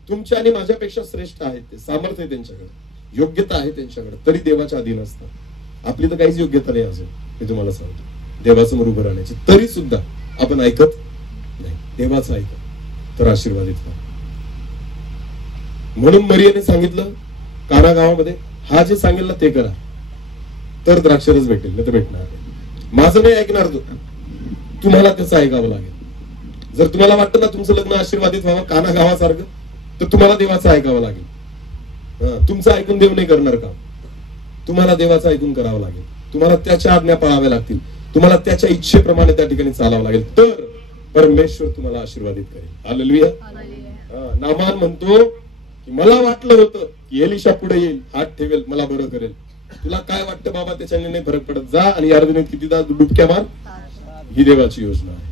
तुमच्या आणि माझ्यापेक्षा श्रेष्ठ आहेत. ते सामर्थ्य आहे त्यांच्याकडे, योग्यता आहे त्यांच्याकडे, तरी देवाच्या अधीन असतात. आपली तर काहीच योग्यता नाही अजून, मी तुम्हाला सांगतो, देवासमोर उभं राहण्याची. तरी सुद्धा आपण ऐकत नाही. देवाचं ऐकत तर आशीर्वादित व्हा. म्हणून मरियाने सांगितलं काना गावामध्ये, हा जे सांगेल ना ते करा, तर द्राक्षरस भेटेल, नाही तर भेटणार नाही. माझं नाही ऐकणार तो, तुम्हाला त्याचं ऐकावं लागेल. जर तुम्हाला वाटतं ना तुमचं लग्न आशीर्वादित व्हावं काना गावासारखं, तर तुम्हाला देवाचं ऐकावं लागेल. तुमचं ऐकून देव नाही करणार काम, तुम्हाला देवाचं ऐकून करावं लागेल. तुम्हाला त्याच्या आज्ञा पाळाव्या लागतील, तुम्हाला त्याच्या इच्छेप्रमाणे त्या ठिकाणी चालावं लागेल, तर परमेश्वर तुम्हाला आशीर्वादित करेल. हालेलुया. नामान म्हणतो की मला वाटलं होतं की एलिशा पुढे येईल, हात ठेवेल, मला बरं करेल. तुला काय वाटतं बाबा? त्याच्याने नाही फरक पडत. जा आणि अर्धनीत कितीदा डुबक्या मार. ही देवाची योजना आहे.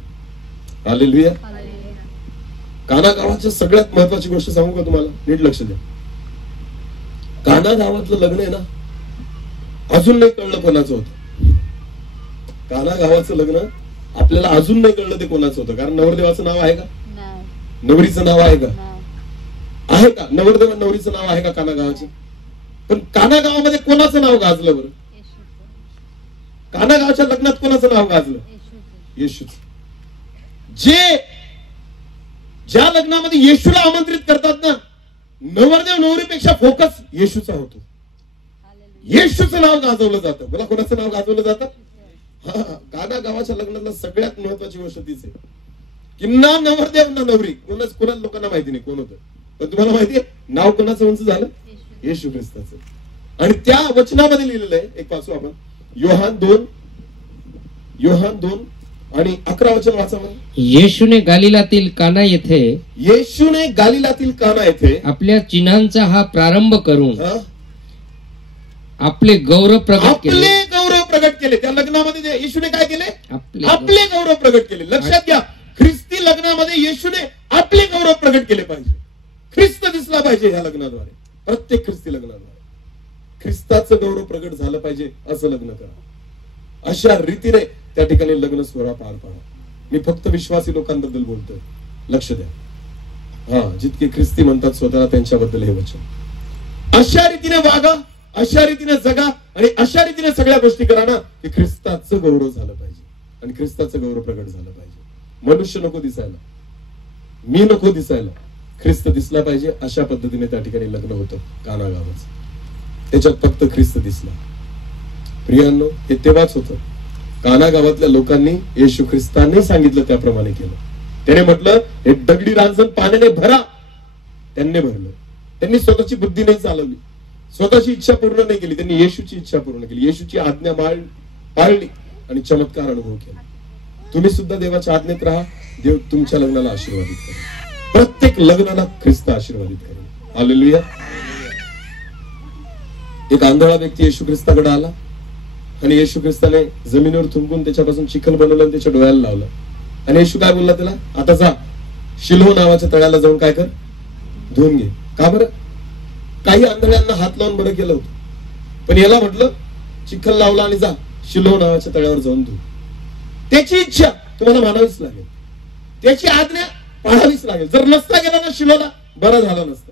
हालेलुया. काना गावाच्या सगळ्यात महत्वाची गोष्ट सांगू का तुम्हाला? नीट लक्ष द्या. काना गावातलं लग्न आहे ना, अजून नाही कळलं कोणाचं होतं. काना गावाचं लग्न आपल्याला अजून नाही कळलं ते कोणाचं होतं. कारण नवरदेवाचं नाव आहे का? नवरीचं नाव आहे का? आहे का? नवरदेव नवरीचं नाव आहे का काना गावाचं? पण काना गावामध्ये कोणाचं नाव गाजलं बरं? काना गावाच्या लग्नात कोणाचं नाव गाजलं? येशूच. ज्या लग्नामध्ये येशूला आमंत्रित करतात ना, नवरदेव नवरीपेक्षा फोकस येशूचा होतो. येशूचं नाव गाजवलं जातं. मला कोणाचं नाव गाजवलं जातं? काना गावाच्या लग्नातला सगळ्यात महत्वाची गोष्ट तीच आहे की ना नवरदेव ना नवरी, कोणाच लोकांना माहिती नाही कोण होतं, पण तुम्हाला माहितीये नाव कोणाचं उंच झालं? येशू ख्रिस्ताचं. आणि त्या वचनामध्ये लिहिलेलं आहे, एक वाचू आपण, योहान 2 आणि 11 वचन वाचा. येशूने गालिलातील काना येथे आपल्या चिन्हांचा हा प्रारंभ करून आपले गौरव प्रगट केले. त्या लग्नामध्ये येशूने काय केले? आपले गौरव प्रगट केले. लक्षात घ्या, ख्रिस्ती लग्नामध्ये येशूने आपले गौरव प्रगट केले पाहिजे. ख्रिस्त दिसला पाहिजे ह्या लग्नाद्वारे. प्रत्येक ख्रिस्ती लग्नाद्वारे ख्रिस्ताचं गौरव प्रगट झालं पाहिजे, असं लग्न करा. अशा रीतीने त्या ठिकाणी लग्न सोहळा पार पाडा. मी फक्त विश्वासी लोकांबद्दल बोलतोय, लक्ष द्या. जितके ख्रिस्ती म्हणतात स्वतःला त्यांच्याबद्दल हे वचन. अशा रीतीने वागा, अशा रीतीने जगा आणि अशा रीतीने सगळ्या गोष्टी करा ना की ख्रिस्ताचं गौरव झालं पाहिजे आणि ख्रिस्ताचं गौरव प्रगट झालं पाहिजे. मनुष्य नको दिसायला, मी नको दिसायला, ख्रिस्त दिसला पाहिजे. अशा पद्धतीने त्या ठिकाणी लग्न होतं काना गावाचं. त्याच्यात फक्त ख्रिस्त दिसला. प्रियांनो, हे तेव्हाच होतं. काना गावातल्या लोकांनी येशू ख्रिस्तांनी सांगितलं त्याप्रमाणे केलं. त्याने म्हटलं हे दगडी रांजण पाण्याने भरा. त्यांनी भरलं. त्यांनी स्वतःची बुद्धी नाही चालवली, स्वतःची इच्छा पूर्ण नाही केली, त्यांनी येशूची इच्छा पूर्ण केली, येशूची आज्ञा पाळली आणि चमत्कार अनुभव केला. तुम्ही सुद्धा देवाच्या आज्ञेत राहा, देव तुमच्या लग्नाला आशीर्वादित करेल. प्रत्येक लग्नाला ख्रिस्त आशीर्वादित करेल. हालेलुया. एक आंधळा व्यक्ती येशू ख्रिस्ताकडे आला आणि येशू ख्रिस्ताने जमिनीवर थुंकून त्याच्यापासून चिखल बनवलं आणि त्याच्या डोळ्याला लावलं. आणि येशू काय बोलला त्याला, आता जा शिलोह नावाच्या तळ्याला जाऊन काय कर, धुवून घे. का बरं? काही आंधळ्यांना हात लावून बरं केलं होतं, पण याला म्हटलं चिखल लावला आणि जा शिलोह नावाच्या तळ्यावर जाऊन धु. त्याची इच्छा तुम्हाला मानावीच लागेल, त्याची आज्ञा पाळावीच लागेल. जर नसता गेला ना शिलोला, बरा झाला नसता.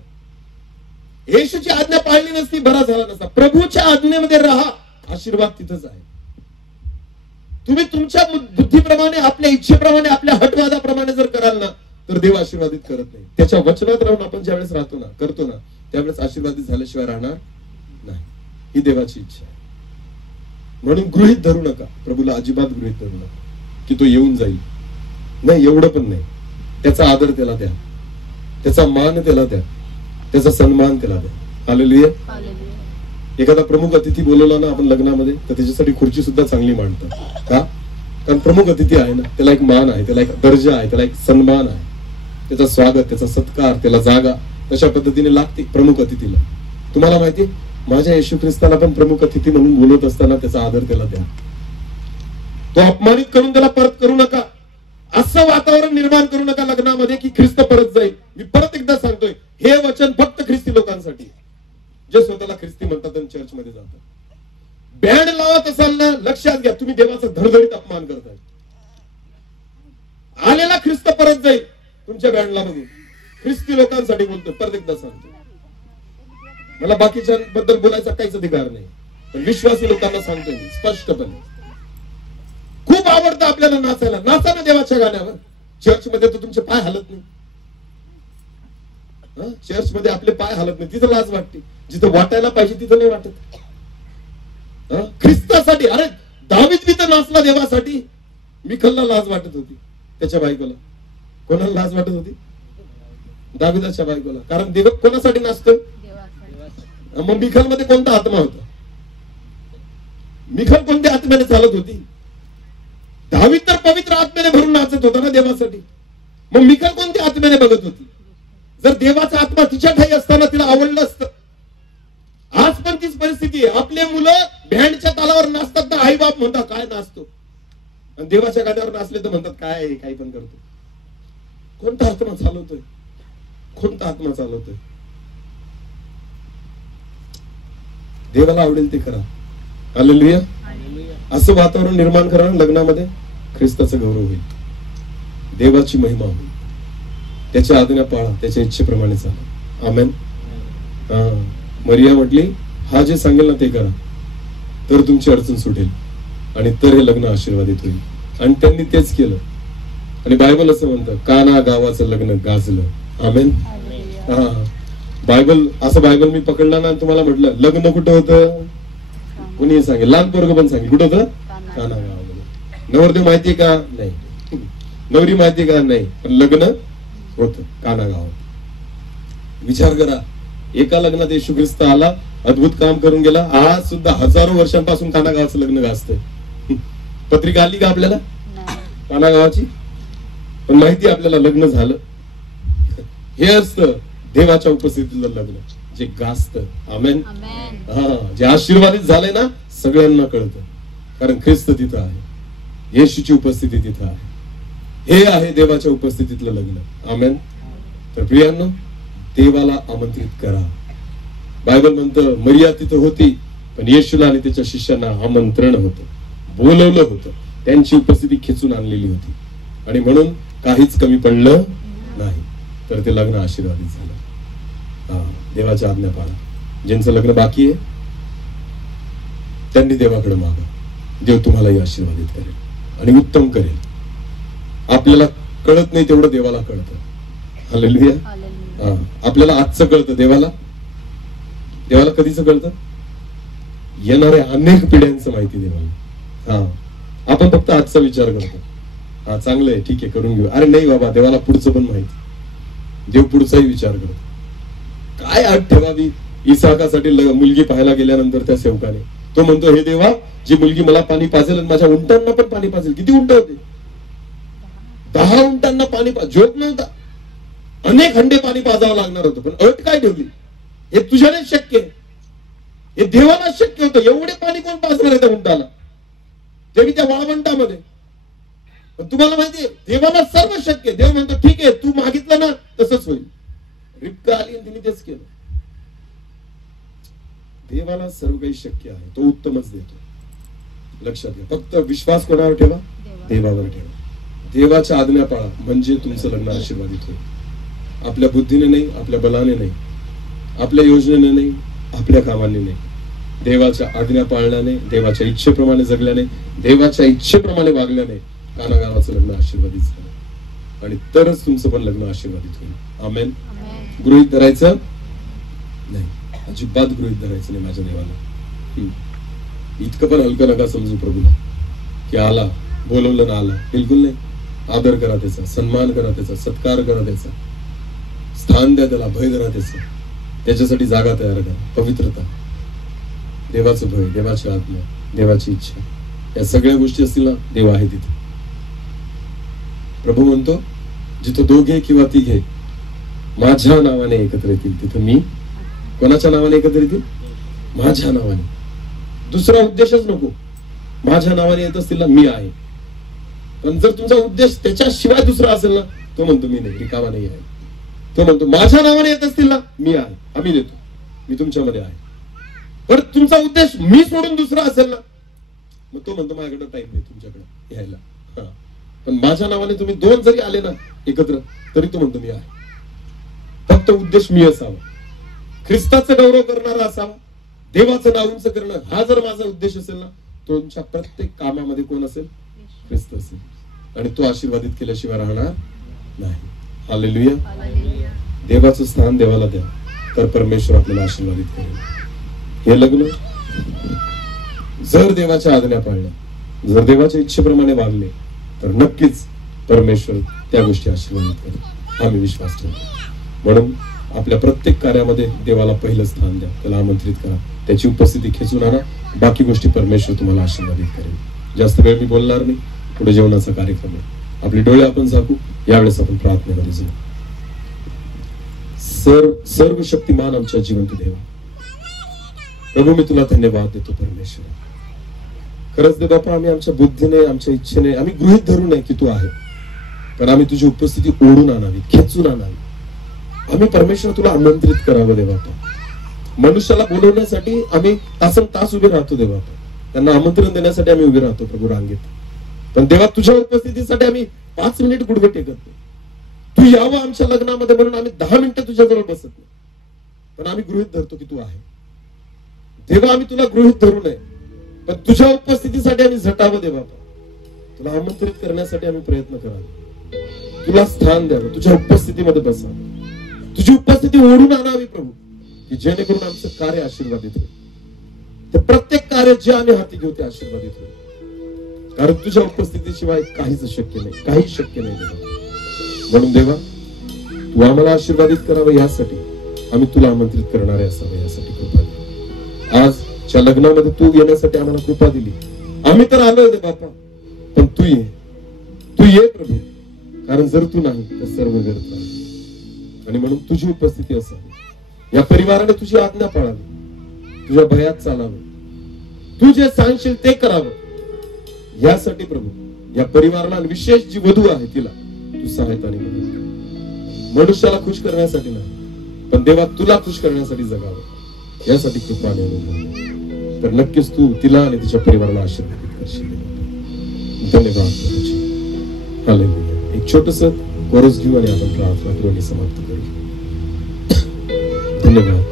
येशूची आज्ञा पाळली नसती, बरा झाला नसता. प्रभूच्या आज्ञेमध्ये राहा, आशीर्वाद तिथंच आहे. तुम्ही तुमच्या बुद्धीप्रमाणे, आपल्या इच्छेप्रमाणे, आपल्या हटवादाप्रमाणे जर कराल ना, तर देव आशीर्वादित करत नाही. त्याच्या वचनात राहून आपण ज्यावेळेस राहतो ना, करतो ना, त्यावेळेस आशीर्वादित झाल्याशिवाय राहणार नाही. ही देवाची इच्छा आहे. म्हणून गृहीत धरू नका, प्रभूला अजिबात गृहीत धरू नका की तो येऊन जाईल. नाही, एवढं पण नाही. त्याचा आदर त्याला द्या, त्याचा मान त्याला द्या, त्याचा सन्मान त्याला द्या. हालेलुया. एखादा प्रमुख अतिथी बोलवला ना आपण लग्नामध्ये, तर त्याच्यासाठी खुर्ची सुद्धा चांगली मांडतात. का? कारण प्रमुख अतिथी आहे ना, त्याला एक मान आहे, त्याला एक दर्जा आहे, त्याला एक सन्मान आहे, त्याचा स्वागत, त्याचा सत्कार, त्याला जागा तशा पद्धतीने लागते प्रमुख अतिथीला. तुम्हाला माहिती, माझ्या येशू ख्रिस्ताला पण प्रमुख अतिथी म्हणून बोलवत असताना त्याचा आदर त्याला द्या. तो अपमानित करून त्याला परत करू नका. असं वातावरण निर्माण करू नका लग्नामध्ये की ख्रिस्त परत जाईल. मी परत एकदा सांगतोय, हे वचन फक्त ख्रिस्ती लोकांसाठी, जे स्वतःला ख्रिस्ती म्हणतात आणि चर्चमध्ये जातात. बँड लावत असाल ना, लक्षात घ्या, तुम्ही देवाचा धडधडीत अपमान करताय. आलेला ख्रिस्त परत जाईल तुमच्या बँडला बघून. ख्रिस्ती लोकांसाठी बोलतोय, परत एकदा सांगतो. मला बाकीच्या बद्दल बोलायचा काहीच अधिकार नाही, पण विश्वासी लोकांना सांगतोय मी स्पष्टपणे. खूप आवडतं आपल्याला नाचायला, नाचा ना देवाच्या गाण्यावर. चर्चमध्ये तर तुमचे पाय हलत नाही. चर्चमध्ये आपले पाय हलत नाही, तिथं लाज वाटते. जिथं वाटायला पाहिजे तिथं नाही वाटत. ख्रिस्तासाठी, अरे दावीद बी तर नाचला देवासाठी. मिखलला लाज वाटत होती त्याच्या बायकोला. कोणाला लाज वाटत होती? दाविदाच्या बायकोला. कारण देव कोणासाठी नाचतोय? मग मिखल मध्ये कोणता आत्मा होता? मिखल कोणत्या आत्म्याने चालत होती? दावीद तर पवित्र आत्म्याने भरून नाचत होता ना देवासाठी. मग मिखल कोणत्या आत्म्याने बघत होती? जर देवाचा आत्मा तिच्या ठाई असताना तिला आवडलं असतं. आज पण तीच परिस्थिती आहे. आपले मुलं बँडच्या तालावर नाचतात ना, आई बाप म्हणतात काय नाचतो, आणि देवाच्या गाण्यावर नाचले तर म्हणतात काय काही पण करतो. कोणता आत्मा चालवतोय? कोणता आत्मा चालवतोय? देवाला आवडेल ते करा. हालेलुया. असं वातावरण निर्माण करा लग्नामध्ये, ख्रिस्ताचा गौरव होईल, देवाची महिमा होईल. त्याच्या आज्ञा पाळा, त्याच्या इच्छेप्रमाणे चाला. आमेन. मरिया म्हटली, हा जे सांगेल ना ते करा, तर तुमची अडचण सुटेल आणि तर हे लग्न आशीर्वादित होईल. आणि त्यांनी तेच केलं. आणि बायबल असं म्हणतं, काना गावाचं लग्न गाजलं. आमेन. बायबल असं, बायबल मी पकडला ना, तुम्हाला म्हटलं लग्न कुठं होतं, कोणी सांगेल, लहान पोरग पण सांगेल कुठं होतं, काना गावामध्ये. नवरदेव माहितीये का? नाही. नवरी माहितीये का? नाही. पण लग्न होतं काना गावात. विचार करा, एका लग्नात येशू ख्रिस्त आला, अद्भुत काम करून गेला. आज सुद्धा हजारो वर्षांपासून काना गावाचं लग्न गाजतंय. पत्रिका आली का आपल्याला काना गावाची? पण माहिती आपल्याला लग्न झालं. हे असतं देवाच्या उपस्थितीतलं लग्न, जे गाजतं. आमेन. जे आशीर्वादित झालंय ना, सगळ्यांना कळतं, कारण ख्रिस्त तिथं आहे, येशूची उपस्थिती तिथं आहे. हे आहे देवाच्या उपस्थितीतलं लग्न. आमेन. तर प्रियांनो, देवाला आमंत्रित करा. बायबल म्हणतं मरिया तिथं होती, पण येशूला आणि त्याच्या शिष्यांना आमंत्रण होतं, बोलवलं होतं, त्यांची उपस्थिती खेचून आणलेली होती. आणि म्हणून काहीच कमी पडलं नाही, तर ते लग्न आशीर्वादित झालं. देवाच्या आज्ञा पाळा. ज्यांचं लग्न बाकी आहे त्यांनी देवाकडे मागा, देव तुम्हालाही आशीर्वादित करेल आणि उत्तम करेल. आपल्याला कळत नाही तेवढं देवाला कळतं. हालेलुया. आपल्याला आजचं कळतं, देवाला कधीच कळतं? येणाऱ्या अनेक पिढ्यांचं माहिती देवाला. आपण फक्त आजचा विचार करतो. चांगलं आहे, ठीक आहे, करून घेऊ. अरे नाही बाबा, देवाला पुढचं पण माहिती. देव पुढचाही विचार करतो. काय अट ठेवावी, इसाकासाठी मुलगी पाहायला गेल्यानंतर त्या सेवकाने तो म्हणतो, हे देवा, जी मुलगी मला पाणी पाजेल आणि माझ्या उंटांना पण पाणी पाजेल. किती उंट होते? 10 उंटांना पाणी जोक नव्हता. अनेक हंडे पाणी पाजावं लागणार होतं. पण अट काय ठेवली? हे तुझ्याने शक्य आहे, हे देवाला शक्य होतं. एवढे पाणी कोण पाजणार आहे त्या उंटाला, ते मी त्या वाळवंटामध्ये? पण तुम्हाला माहितीये, देवाला सर्व शक्य. देव म्हणतो, ठीक आहे, तू मागितलं ना तसंच होईल. रिबका आली आणि तिने तेच केलं. देवाला सर्व काही शक्य आहे, तो उत्तमच देतो. लक्षात घ्या. फक्त विश्वास कोणावर ठेवा? देवावर ठेवा. देवाच्या आज्ञा पाळा, म्हणजे तुमचं लग्न आशीर्वादित होईल. आपल्या बुद्धीने नाही, आपल्या बलाने नाही, आपल्या योजनेने नाही, आपल्या कामाने नाही. देवाच्या आज्ञा पाळण्याने, देवाच्या इच्छेप्रमाणे जगल्याने, देवाच्या इच्छेप्रमाणे वागल्याने कानागावाचं लग्न आशीर्वादित झालं आणि तरच तुमचं पण लग्न आशीर्वादित होईल. आमेन. गृहीत धरायचं नाही, अजिबात गृहीत धरायचं नाही माझ्या देवाला. इतकं पण हलकं नका समजू प्रभूला की आला, बोलवलं ना आला. बिलकुल नाही. आदर करा त्याचा, सन्मान करा त्याचा, सत्कार करा त्याचा, स्थान द्या त्याला, भय करा त्याचं. त्याच्यासाठी जागा तयार करा, पवित्रता, देवाचं भय, देवाची आज्ञा, देवाची इच्छा, या सगळ्या गोष्टी असतील ना, देव आहे तिथे. प्रभू म्हणतो, जिथं दोघे किंवा तिघे माझ्या नावाने एकत्र येतील तिथं मी. कोणाच्या नावाने एकत्र येतील? माझ्या नावाने. दुसरा उद्देशच नको. माझ्या नावाने येत असतील ना, मी आहे. पण जर तुमचा उद्देश त्याच्याशिवाय दुसरा असेल ना, तो म्हणतो मी नाही, रिकामा नाही आहे. तो म्हणतो माझ्या नावाने येत असतील ना, मी आहे, आम्ही देतो, मी तुमच्यामध्ये आहे. पण तुमचा उद्देश मी सोडून दुसरा असेल ना, मग तो म्हणतो माझ्याकडे टाइम नाही तुमच्याकडे यायला. पण माझ्या नावाने तुम्ही 2 जरी आले ना एकत्र, तरी तो म्हणतो मी आहे. फक्त उद्देश मी असावा, ख्रिस्ताचं गौरव करणारा असावा, देवाचं नाव उंच करणं, हा जर माझा उद्देश असेल ना, तुमच्या प्रत्येक कामामध्ये कोण असेल? ख्रिस्त असेल. आणि तो आशीर्वादित केल्याशिवाय राहणार नाही. हालेलुया. देवाचं स्थान देवाला द्या, तर परमेश्वर आपल्याला आशीर्वादित करेल. हे लग्न जर देवाच्या आज्ञा पाळल्या, जर देवाच्या इच्छेप्रमाणे वागले, तर नक्कीच परमेश्वर त्या गोष्टी आशीर्वादित करेल. आम्ही विश्वास ठेवतो. म्हणून आपल्या प्रत्येक कार्यामध्ये देवाला पहिलं स्थान द्या, त्याला आमंत्रित करा, त्याची उपस्थिती खेचून आणा. बाकी गोष्टी परमेश्वर तुम्हाला आशीर्वादित करेल. जास्त वेळ मी बोलणार नाही, पुढे जेवणाचा कार्यक्रम आहे. आपले डोळे आपण झाकू. यावेळेस आपण प्रार्थनेमध्ये जाऊ. सर्व शक्तिमान आमच्या जिवंत देवा, प्रभू मी तुला धन्यवाद देतो परमेश्वर. खरंच दे बापा, आम्ही आमच्या बुद्धीने, आमच्या इच्छेने आम्ही गृहीत धरू नये की तू आहे, पण आम्ही तुझी उपस्थिती ओढून आणावी, खेचून आणावी. आम्ही परमेश्वर तुला आमंत्रित करावं दे बापा. मनुष्याला बोलवण्यासाठी आम्ही तासन तास उभे राहतो दे बापा, त्यांना आमंत्रण देण्यासाठी आम्ही उभे राहतो प्रभू रांगेत. पण देवा, तुझ्या उपस्थितीसाठी आम्ही 5 मिनिट गुडघे टेकत नाही. तू यावं आमच्या लग्नामध्ये म्हणून आम्ही 10 मिनिटं तुझ्याजवळ बसत नाही, पण आम्ही गृहीत धरतो की तू आहे. देवा, आम्ही तुला गृहीत धरू नये, पण तुझ्या उपस्थितीसाठी आम्ही झटावं दे बापा. तुला आमंत्रित करण्यासाठी आम्ही प्रयत्न करावे, तुला स्थान द्यावं, तुझ्या उपस्थितीमध्ये बसावं, तुझी उपस्थिती ओढून आणावी प्रभू, की जेणेकरून आमचं कार्य आशीर्वादित होईल. ते प्रत्येक कार्य जे आम्ही हाती घेऊ ते आशीर्वादित होईल. कारण तुझ्या उपस्थितीशिवाय काहीच शक्य नाही, काही शक्य नाही देवा. म्हणून देवा, तू आम्हाला आशीर्वादित करावं, यासाठी आम्ही तुला आमंत्रित करणारे असावे, यासाठी कृपा दे. आजच्या लग्नामध्ये तू येण्यासाठी आम्हाला कृपा दिली. आम्ही तर आलोय दे बापा, पण तू ये प्रभू. कारण जर तू नाही तर सर्व व्यर्थ आहे. आणि म्हणून तुझी उपस्थिती असावी, या परिवाराने तुझी आज्ञा पाळावी, तुझ्या भयात चालावं, तू जे सांगशील ते करावं. यासाठी प्रभू या परिवाराला, विशेष जी वधू आहे तिला तू सहायता नाही. मनुष्याला खुश करण्यासाठी नाही, पण देवा तुला खुश करण्यासाठी जगावं, यासाठी कृपा नाही. तर नक्कीच तू तिला आणि तिच्या परिवाराला आशीर्वादित करशील. धन्यवाद प्रभूजी. हालेलुया. एक छोटस कोरस घेऊ आणि आपण प्रार्थना करू आणि समाप्त करू. धन्यवाद.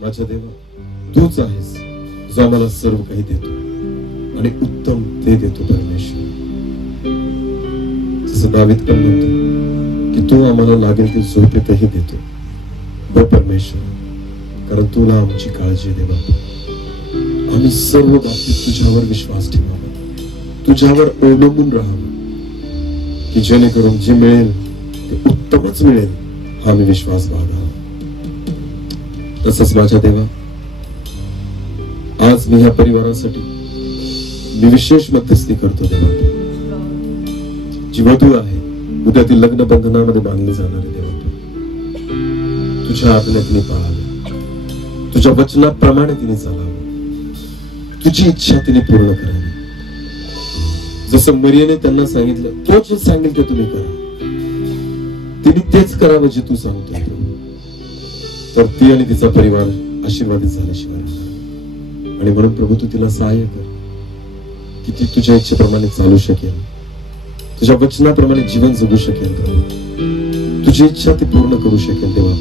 माझ्या देवा, तूच आहेस जो आम्हाला सर्व काही देतो आणि उत्तम ते देतो परमेश्वर. जसं दावीद पण म्हणतो की तू आम्हाला लागेल ते झोपेतही देतो व परमेश्वर, कारण तुला आमची काळजी देवा. आम्ही सर्व बाबतीत तुझ्यावर विश्वास ठेवावा, तुझ्यावर अवलंबून राहावं, की जेणेकरून जे मिळेल ते उत्तमच मिळेल हा आम्ही विश्वास बाळगावा. तसंच माझ्या देवा, आज मी ह्या परिवारासाठी मी विशेष मध्यस्थी करतो देवा. जी वधू आहे उद्या ती लग्न बंधनामध्ये बांधली जाणार आहे देवा. तुझ्या आज्ञा तिने पाळावी, तुझ्या वचनाप्रमाणे तिने चालावं, तुझी इच्छा तिने पूर्ण करावी. जसं मरियेने त्यांना सांगितलं, तो जे सांगेल ते तुम्ही करा, तिने तेच करावं जे तू सांगतोय. तर ती आणि तिचा परिवार आशीर्वादित झाल्याशिवाय राहणार. आणि म्हणून प्रभू तू तिला सहाय्य कर की ती तुझ्या इच्छेप्रमाणे चालू शकेल, तुझ्या वचनाप्रमाणे जीवन जगू शकेल. तुझी इच्छा ती पूर्ण करू शकेल देवा.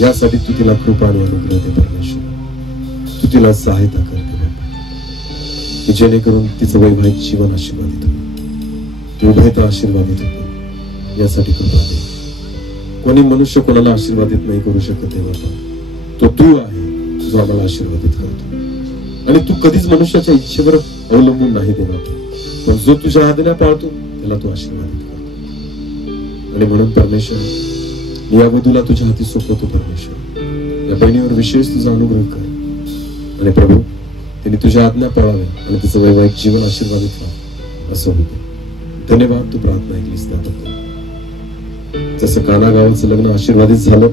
यासाठी तू तिला कृपा आणि अनुग्रह दे परमेश्वर. तू तिला सहायता कर देवा, की जेणेकरून तिचं वैवाहिक जीवन आशीर्वादित हो, उभयता आशीर्वादित हो. यासाठी कृपा दे. कोणी मनुष्य कोणाला आशीर्वादित नाही करू शकत देवा, तो तू आहे जो आम्हाला आशीर्वादित करतो. आणि तू कधीच मनुष्याच्या इच्छेवर अवलंबून नाही देवा, पण जो तुझ्या आज्ञा पाळतो त्याला तू आशीर्वादित करतो. आणि म्हणून परमेश्वर, मी या वधूला तुझ्या हाती सोपवतो परमेश्वर. या बहिणीवर विशेष तुझा अनुग्रह कर. आणि प्रभू, तिने तुझ्या आज्ञा पाळावे आणि तिचं वैवाहिक जीवन आशीर्वादित व्हावं असं होते. धन्यवाद, तू प्रार्थना ऐकलीस त्याबद्दल. जसं काना गावाचं लग्न आशीर्वादित झालं,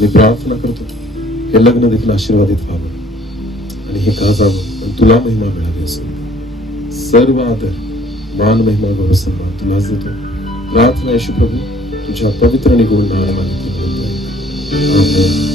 मी प्रार्थना करतो हे लग्न देखील आशीर्वादित व्हावं आणि हे का जावं आणि तुला महिमा मिळावी असं. सर्व आदर, मान, महिमा, गौरव, सन्मान तुलाच देतो. प्रार्थना येशू प्रभू तुझ्या पवित्र आणि गुण नावाने मागितली. आमेन.